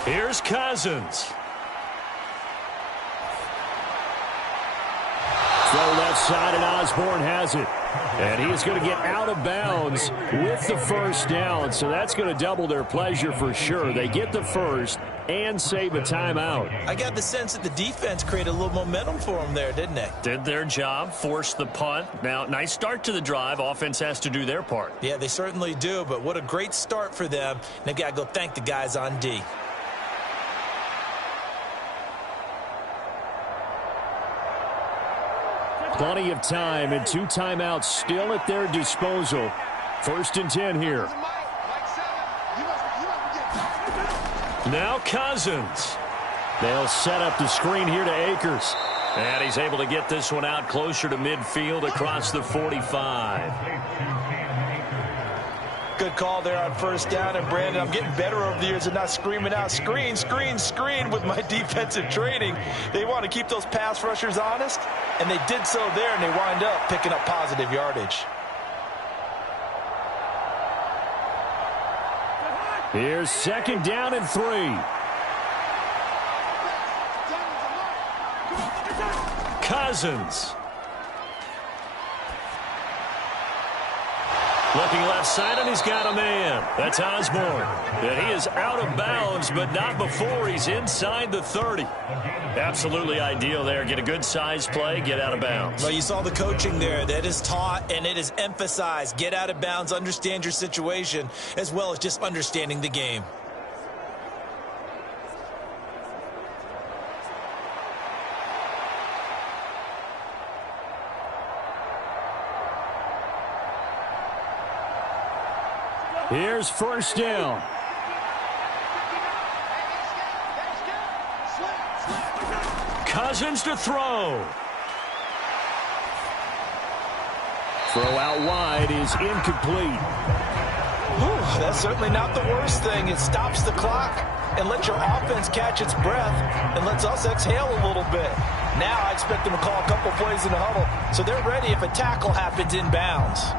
Here's Cousins. Throw left side, and Osborne has it. And he is going to get out of bounds with the 1st down. So that's going to double their pleasure for sure. They get the first and save a timeout. I got the sense that the defense created a little momentum for them there, didn't they? Did their job, forced the punt. Now, nice start to the drive. Offense has to do their part. Yeah, they certainly do. But what a great start for them. And they've got to go thank the guys on D. Plenty of time and 2 timeouts still at their disposal. 1st and 10 here. Now Cousins. They'll set up the screen here to Akers. And he's able to get this one out closer to midfield across the 45. Good call there on first down. And, Brandon, I'm getting better over the years of not screaming out, screen, screen, screen with my defensive training. They want to keep those pass rushers honest, and they did so there, and they wind up picking up positive yardage. Here's second down and 3. Cousins. Looking left side, and he's got a man. That's Osborne. And he is out of bounds, but not before he's inside the 30. Absolutely ideal there. Get a good size play, get out of bounds. Well, you saw the coaching there. That is taught, and it is emphasized. Get out of bounds, understand your situation, as well as just understanding the game. Here's first down. Cousins to throw. Throw out wide is incomplete. Whew, that's certainly not the worst thing. It stops the clock and lets your offense catch its breath and lets us exhale a little bit. Now I expect them to call a couple plays in the huddle so they're ready if a tackle happens inbounds.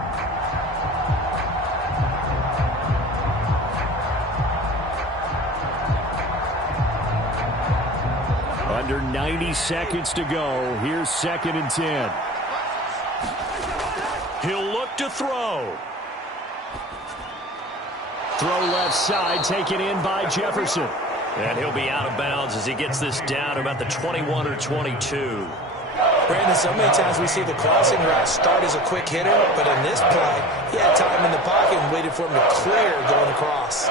Under 90 seconds to go. Here's second and 10. He'll look to throw. Throw left side, taken in by Jefferson. And he'll be out of bounds as he gets this down about the 21 or 22. Brandon, so many times we see the crossing route start as a quick hitter, but in this play, he had time in the pocket and waited for him to clear going across.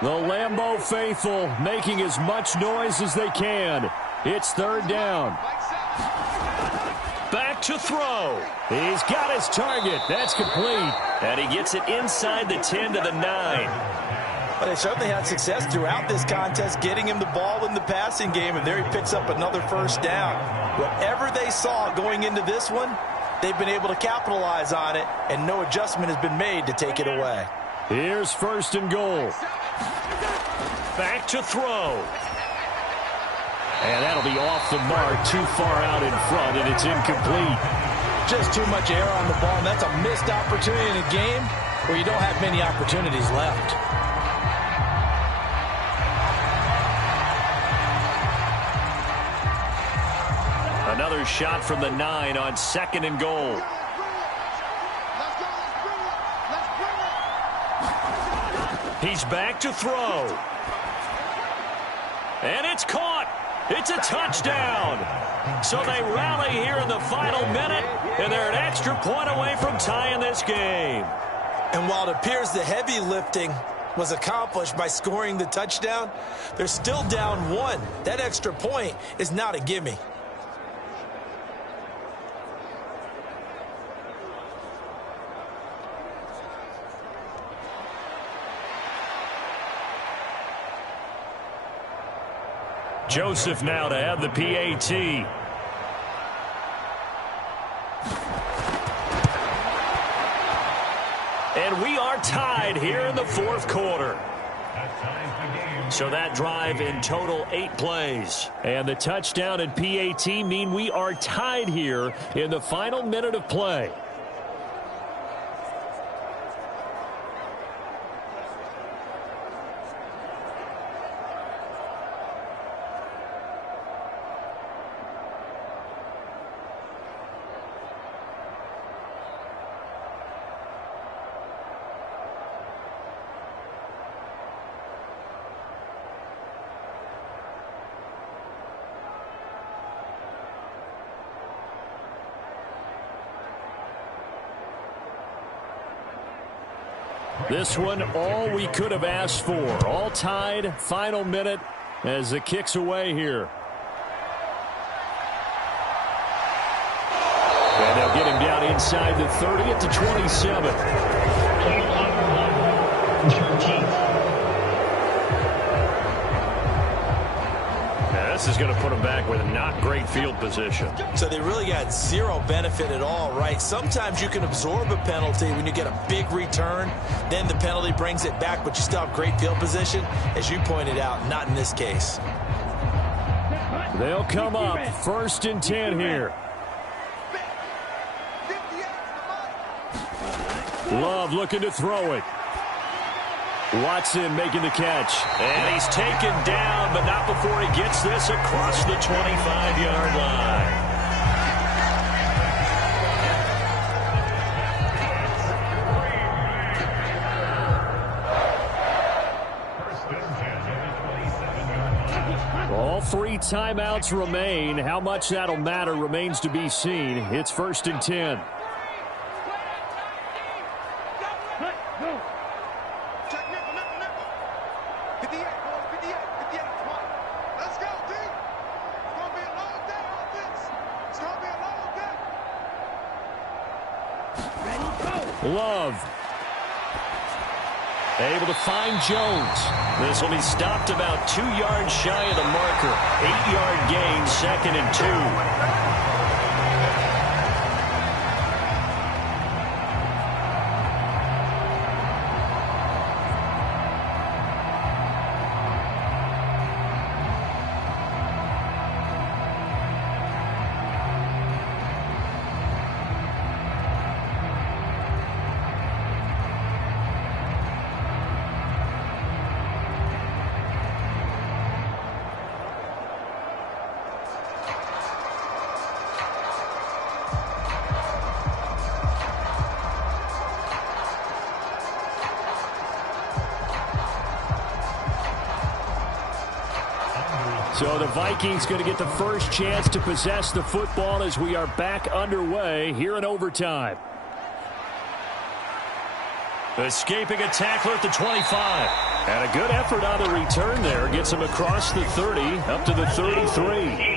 The Lambeau faithful making as much noise as they can. It's third down. Back to throw. He's got his target. That's complete. And he gets it inside the 10 to the 9. But they certainly had success throughout this contest getting him the ball in the passing game, and there he picks up another first down. Whatever they saw going into this one, they've been able to capitalize on it, and no adjustment has been made to take it away. Here's first and goal. Back to throw. And that'll be off the mark, too far out in front, and it's incomplete. Just too much air on the ball, and that's a missed opportunity in a game where you don't have many opportunities left. Another shot from the 9 on second and goal. He's back to throw. And it's caught. It's a touchdown. So they rally here in the final minute, and they're an extra point away from tying this game. And while it appears the heavy lifting was accomplished by scoring the touchdown, they're still down 1. That extra point is not a gimme. Joseph now to have the PAT. And we are tied here in the fourth quarter. So that drive in total 8 plays. And the touchdown and PAT mean we are tied here in the final minute of play. This one, all we could have asked for. All tied, final minute as the kick's away here. And they'll get him down inside the 30 at the 27. this is going to put them back with a not great field position. So they really got zero benefit at all, right? Sometimes you can absorb a penalty when you get a big return. Then the penalty brings it back, but you still have great field position. As you pointed out, not in this case. They'll come up 1st and 10 here. Love looking to throw it. Watson making the catch. And he's taken down, but not before he gets this across the 25-yard line. All 3 timeouts remain. How much that'll matter remains to be seen. It's 1st and 10. Love. Able to find Jones. This will be stopped about 2 yards shy of the marker. 8-yard gain, 2nd and 2. So the Vikings going to get the first chance to possess the football as we are back underway here in overtime. Escaping a tackler at the 25. And a good effort on the return there. Gets him across the 30 up to the 33.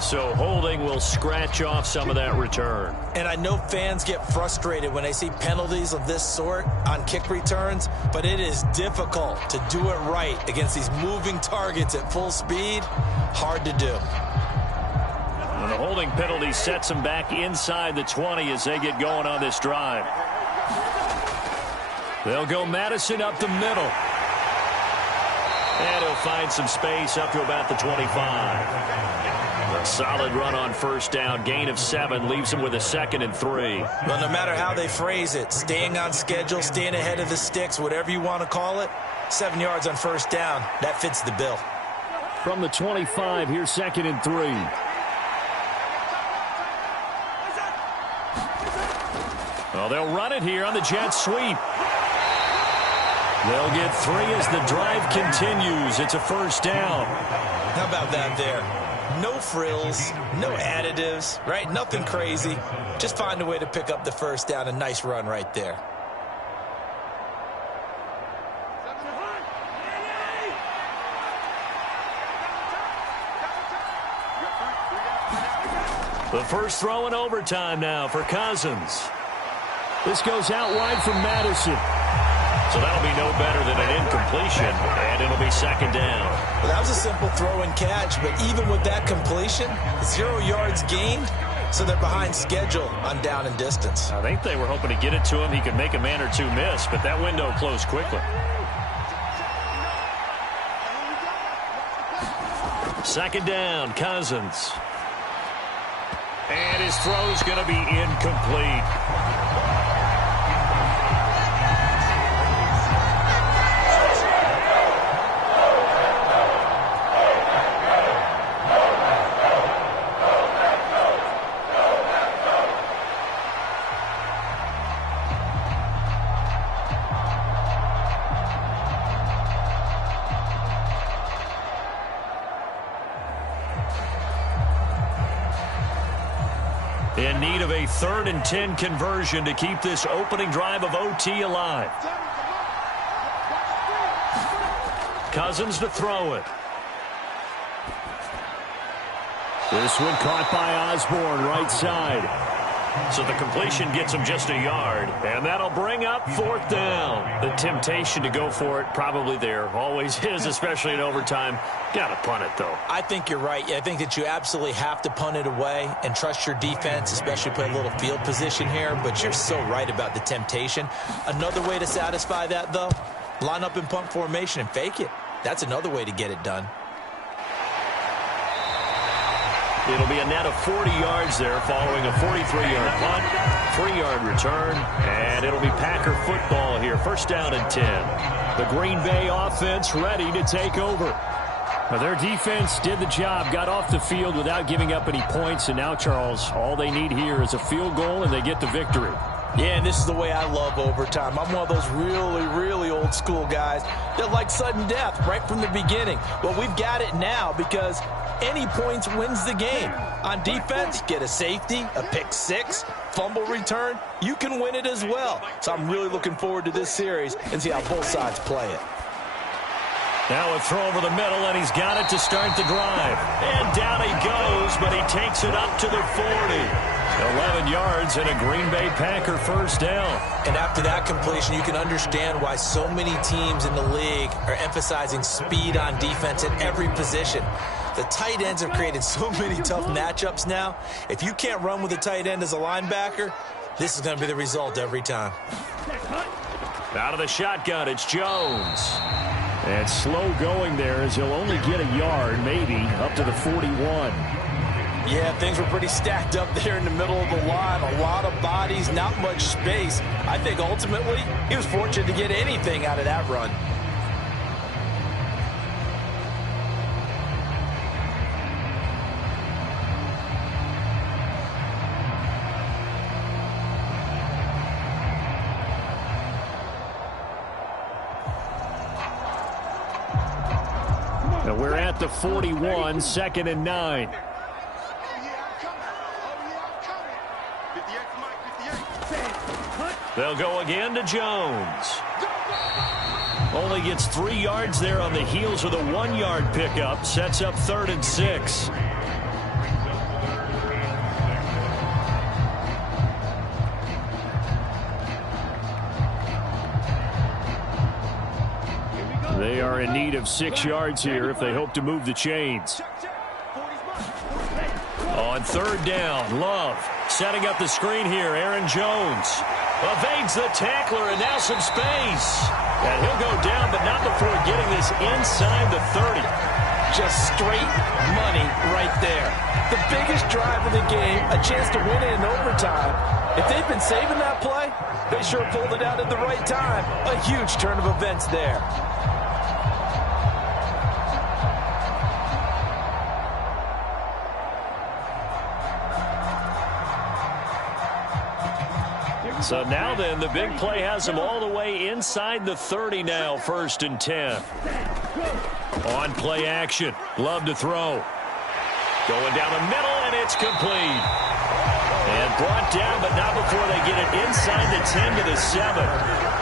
So holding will scratch off some of that return. And I know fans get frustrated when they see penalties of this sort on kick returns, but it is difficult to do it right against these moving targets at full speed. Hard to do. And the holding penalty sets them back inside the 20 as they get going on this drive. They'll go Madison up the middle. And he'll find some space up to about the 25. A solid run on 1st down. Gain of 7 leaves him with a 2nd and 3. Well, no matter how they phrase it, staying on schedule, staying ahead of the sticks, whatever you want to call it, 7 yards on 1st down, that fits the bill. From the 25, here's 2nd and 3. Well, they'll run it here on the jet sweep. They'll get 3 as the drive continues. It's a 1st down. How about that there? No frills, no additives, right? Nothing crazy. Just find a way to pick up the 1st down. A nice run right there. The first throw in overtime now for Cousins. This goes out wide from Madison. So that'll be no better than an incompletion, and it'll be 2nd down. Well, that was a simple throw and catch, but even with that completion, 0 yards gained, so they're behind schedule on down and distance. I think they were hoping to get it to him. He could make a man or two miss, but that window closed quickly. 2nd down, Cousins. And his throw's going to be incomplete. In need of a 3rd and 10 conversion to keep this opening drive of OT alive. Cousins to throw it. This one caught by Osborne, right side. So the completion gets him just a yard, and that'll bring up 4th down. The temptation to go for it probably there. Always is, especially in overtime. Got to punt it, though. I think you're right. I think that you absolutely have to punt it away and trust your defense, especially play a little field position here. But you're so right about the temptation. Another way to satisfy that, though, line up in punt formation and fake it. That's another way to get it done. It'll be a net of 40 yards there following a 43-yard punt, 3-yard return, and it'll be Packer football here. 1st down and 10. The Green Bay offense ready to take over. Now, their defense did the job, got off the field without giving up any points, and now, Charles, all they need here is a field goal, and they get the victory. Yeah, and this is the way I love overtime. I'm one of those really, really old school guys that like sudden death right from the beginning. Well, we've got it now because any points wins the game. On defense, get a safety, a pick six, fumble return, you can win it as well. So I'm really looking forward to this series and see how both sides play it. Now a throw over the middle, and he's got it to start the drive. And down he goes, but he takes it up to the 40. 11 yards and a Green Bay Packer 1st down. And after that completion, you can understand why so many teams in the league are emphasizing speed on defense at every position. The tight ends have created so many tough matchups now. If you can't run with a tight end as a linebacker, this is going to be the result every time. Out of the shotgun, it's Jones. And slow going there as he'll only get a yard, maybe, up to the 41. Yeah, things were pretty stacked up there in the middle of the line. A lot of bodies, not much space. I think ultimately he was fortunate to get anything out of that run. Now we're at the 41, 2nd and 9. They'll go again to Jones. Only gets 3 yards there on the heels of the 1-yard pickup. Sets up 3rd and 6. They are in need of 6 yards here if they hope to move the chains. On 3rd down, Love setting up the screen here. Aaron Jones evades the tackler, and now some space. And he'll go down, but not before getting this inside the 30. Just straight money right there. The biggest drive of the game, a chance to win it in overtime. If they've been saving that play, they sure pulled it out at the right time. A huge turn of events there. So now then, the big play has him all the way inside the 30 now, 1st and 10. On play action, Love to throw. Going down the middle, and it's complete. And brought down, but not before they get it inside the 10 to the 7.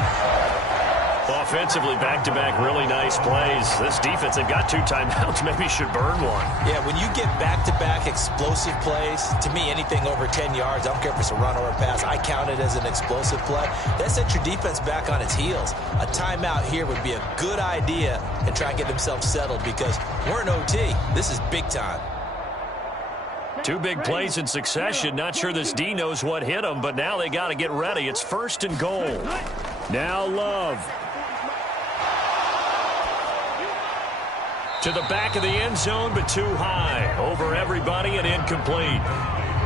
Offensively, back-to-back really nice plays. This defense, they've got 2 timeouts, maybe should burn one. Yeah, when you get back-to-back explosive plays, to me, anything over 10 yards, I don't care if it's a run or a pass, I count it as an explosive play. That sets your defense back on its heels. A timeout here would be a good idea and try and get themselves settled because we're in OT. This is big time. 2 big plays in succession. Not sure this D knows what hit them, but now they got to get ready. It's 1st and goal. Now Love. To the back of the end zone, but too high. Over everybody and incomplete.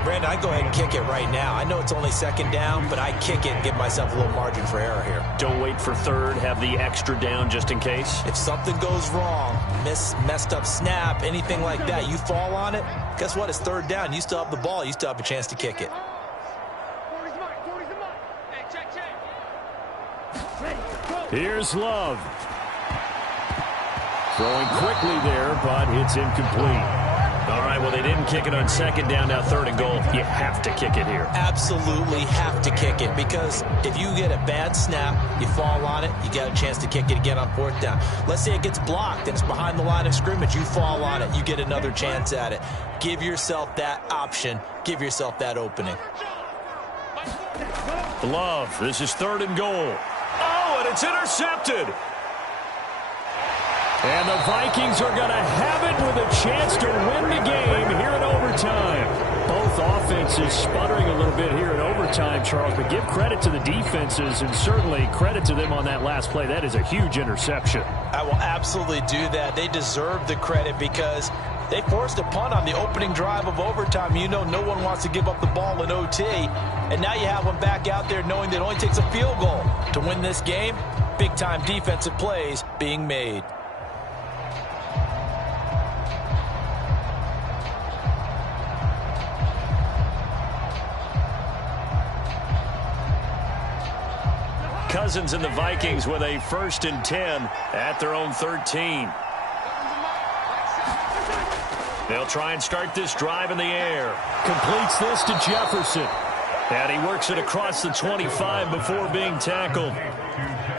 Brandon, I go ahead and kick it right now. I know it's only 2nd down, but I kick it and give myself a little margin for error here. Don't wait for 3rd. Have the extra down just in case. If something goes wrong, messed up snap, anything like that, you fall on it, guess what? It's 3rd down. You still have the ball. You still have a chance to kick it. Here's Love. Throwing quickly there, but it's incomplete. All right, well, they didn't kick it on 2nd down, now 3rd and goal. You have to kick it here. Absolutely have to kick it because if you get a bad snap, you fall on it, you got a chance to kick it again on 4th down. Let's say it gets blocked and it's behind the line of scrimmage. You fall on it, you get another chance at it. Give yourself that option. Give yourself that opening. Love, this is 3rd and goal. Oh, and it's intercepted. And the Vikings are going to have it with a chance to win the game here in overtime. Both offenses sputtering a little bit here in overtime, Charles, but give credit to the defenses and certainly credit to them on that last play. That is a huge interception. I will absolutely do that. They deserve the credit because they forced a punt on the opening drive of overtime. You know no one wants to give up the ball in OT. And now you have them back out there knowing that it only takes a field goal to win this game. Big-time defensive plays being made. Cousins and the Vikings with a 1st and 10 at their own 13. They'll try and start this drive in the air. Completes this to Jefferson. And he works it across the 25 before being tackled.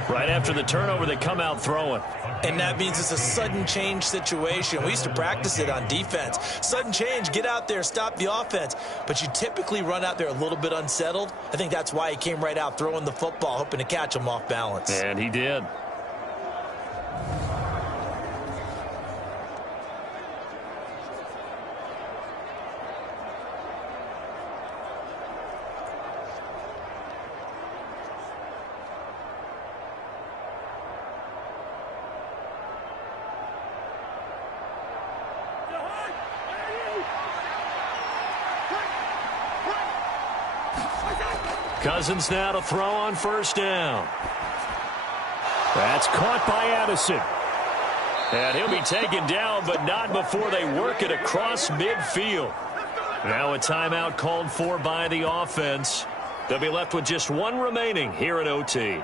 Right after the turnover, they come out throwing. And that means it's a sudden change situation. We used to practice it on defense. Sudden change, get out there, stop the offense. But you typically run out there a little bit unsettled. I think that's why he came right out throwing the football, hoping to catch him off balance. And he did. Cousins now to throw on 1st down. That's caught by Addison. And he'll be taken down, but not before they work it across midfield. Now a timeout called for by the offense. They'll be left with just 1 remaining here at OT.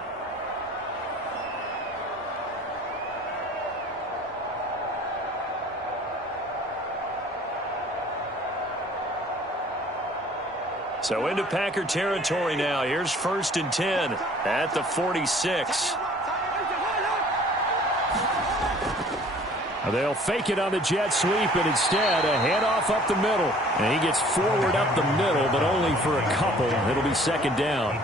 So into Packer territory now. Here's 1st and 10 at the 46. They'll fake it on the jet sweep, and instead a handoff up the middle. And he gets forward up the middle, but only for a couple. It'll be 2nd down.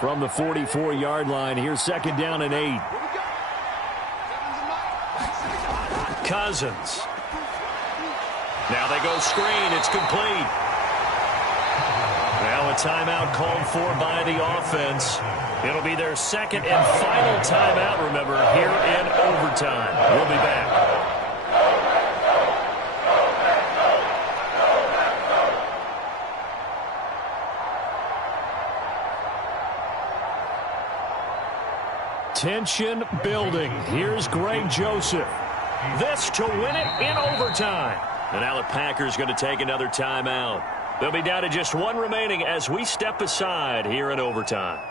From the 44-yard line, here's 2nd down and 8. Cousins. Now they go screen. It's complete. Now a timeout called for by the offense. It'll be their 2nd and final timeout, remember, here in overtime. We'll be back. Tension building. Here's Greg Joseph. This to win it in overtime. And now the Packers going to take another timeout. They'll be down to just 1 remaining as we step aside here in overtime.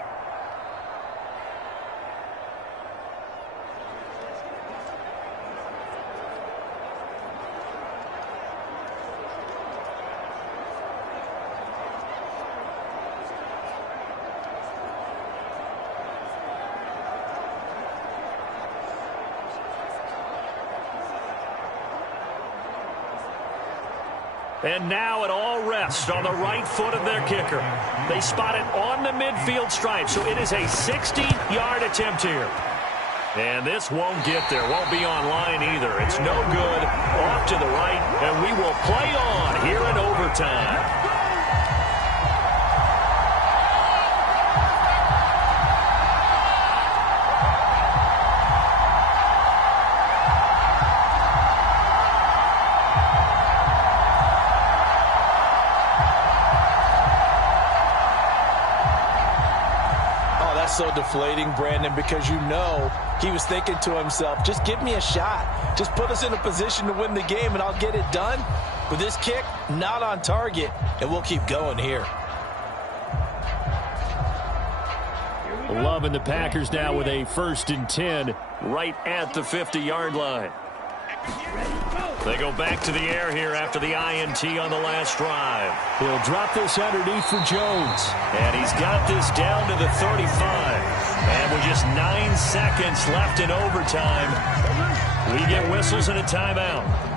And now it all rests on the right foot of their kicker. They spot it on the midfield stripe, so it is a 60-yard attempt here. And this won't get there, won't be on line either. It's no good, off to the right, and we will play on here in overtime. So deflating, Brandon, because you know he was thinking to himself, just give me a shot. Just put us in a position to win the game and I'll get it done. With this kick, not on target, and we'll keep going here. Love and the Packers now with a 1st and 10 right at the 50-yard line. They go back to the air here after the INT on the last drive. He'll drop this underneath for Jones. And he's got this down to the 35. And with just 9 seconds left in overtime, we get whistles and a timeout.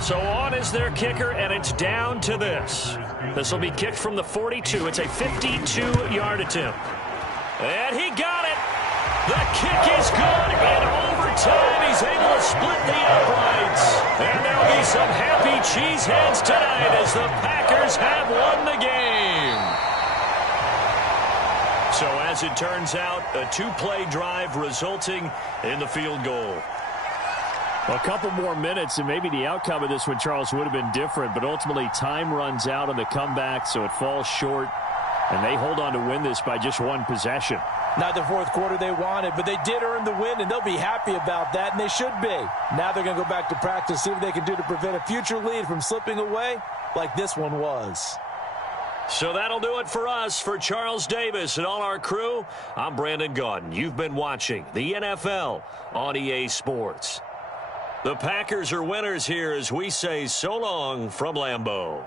So on is their kicker, and it's down to this. This will be kicked from the 42. It's a 52-yard attempt. And he got it. The kick is good. In overtime, he's able to split the uprights. And there'll be some happy cheeseheads tonight as the Packers have won the game. So as it turns out, a 2-play drive resulting in the field goal. A couple more minutes, and maybe the outcome of this one, Charles, would have been different. But ultimately, time runs out on the comeback, so it falls short. And they hold on to win this by just 1 possession. Not the fourth quarter they wanted, but they did earn the win, and they'll be happy about that, and they should be. Now they're going to go back to practice, see what they can do to prevent a future lead from slipping away like this one was. So that'll do it for us. For Charles Davis and all our crew, I'm Brandon Gaudin. You've been watching the NFL on EA Sports. The Packers are winners here as we say so long from Lambeau.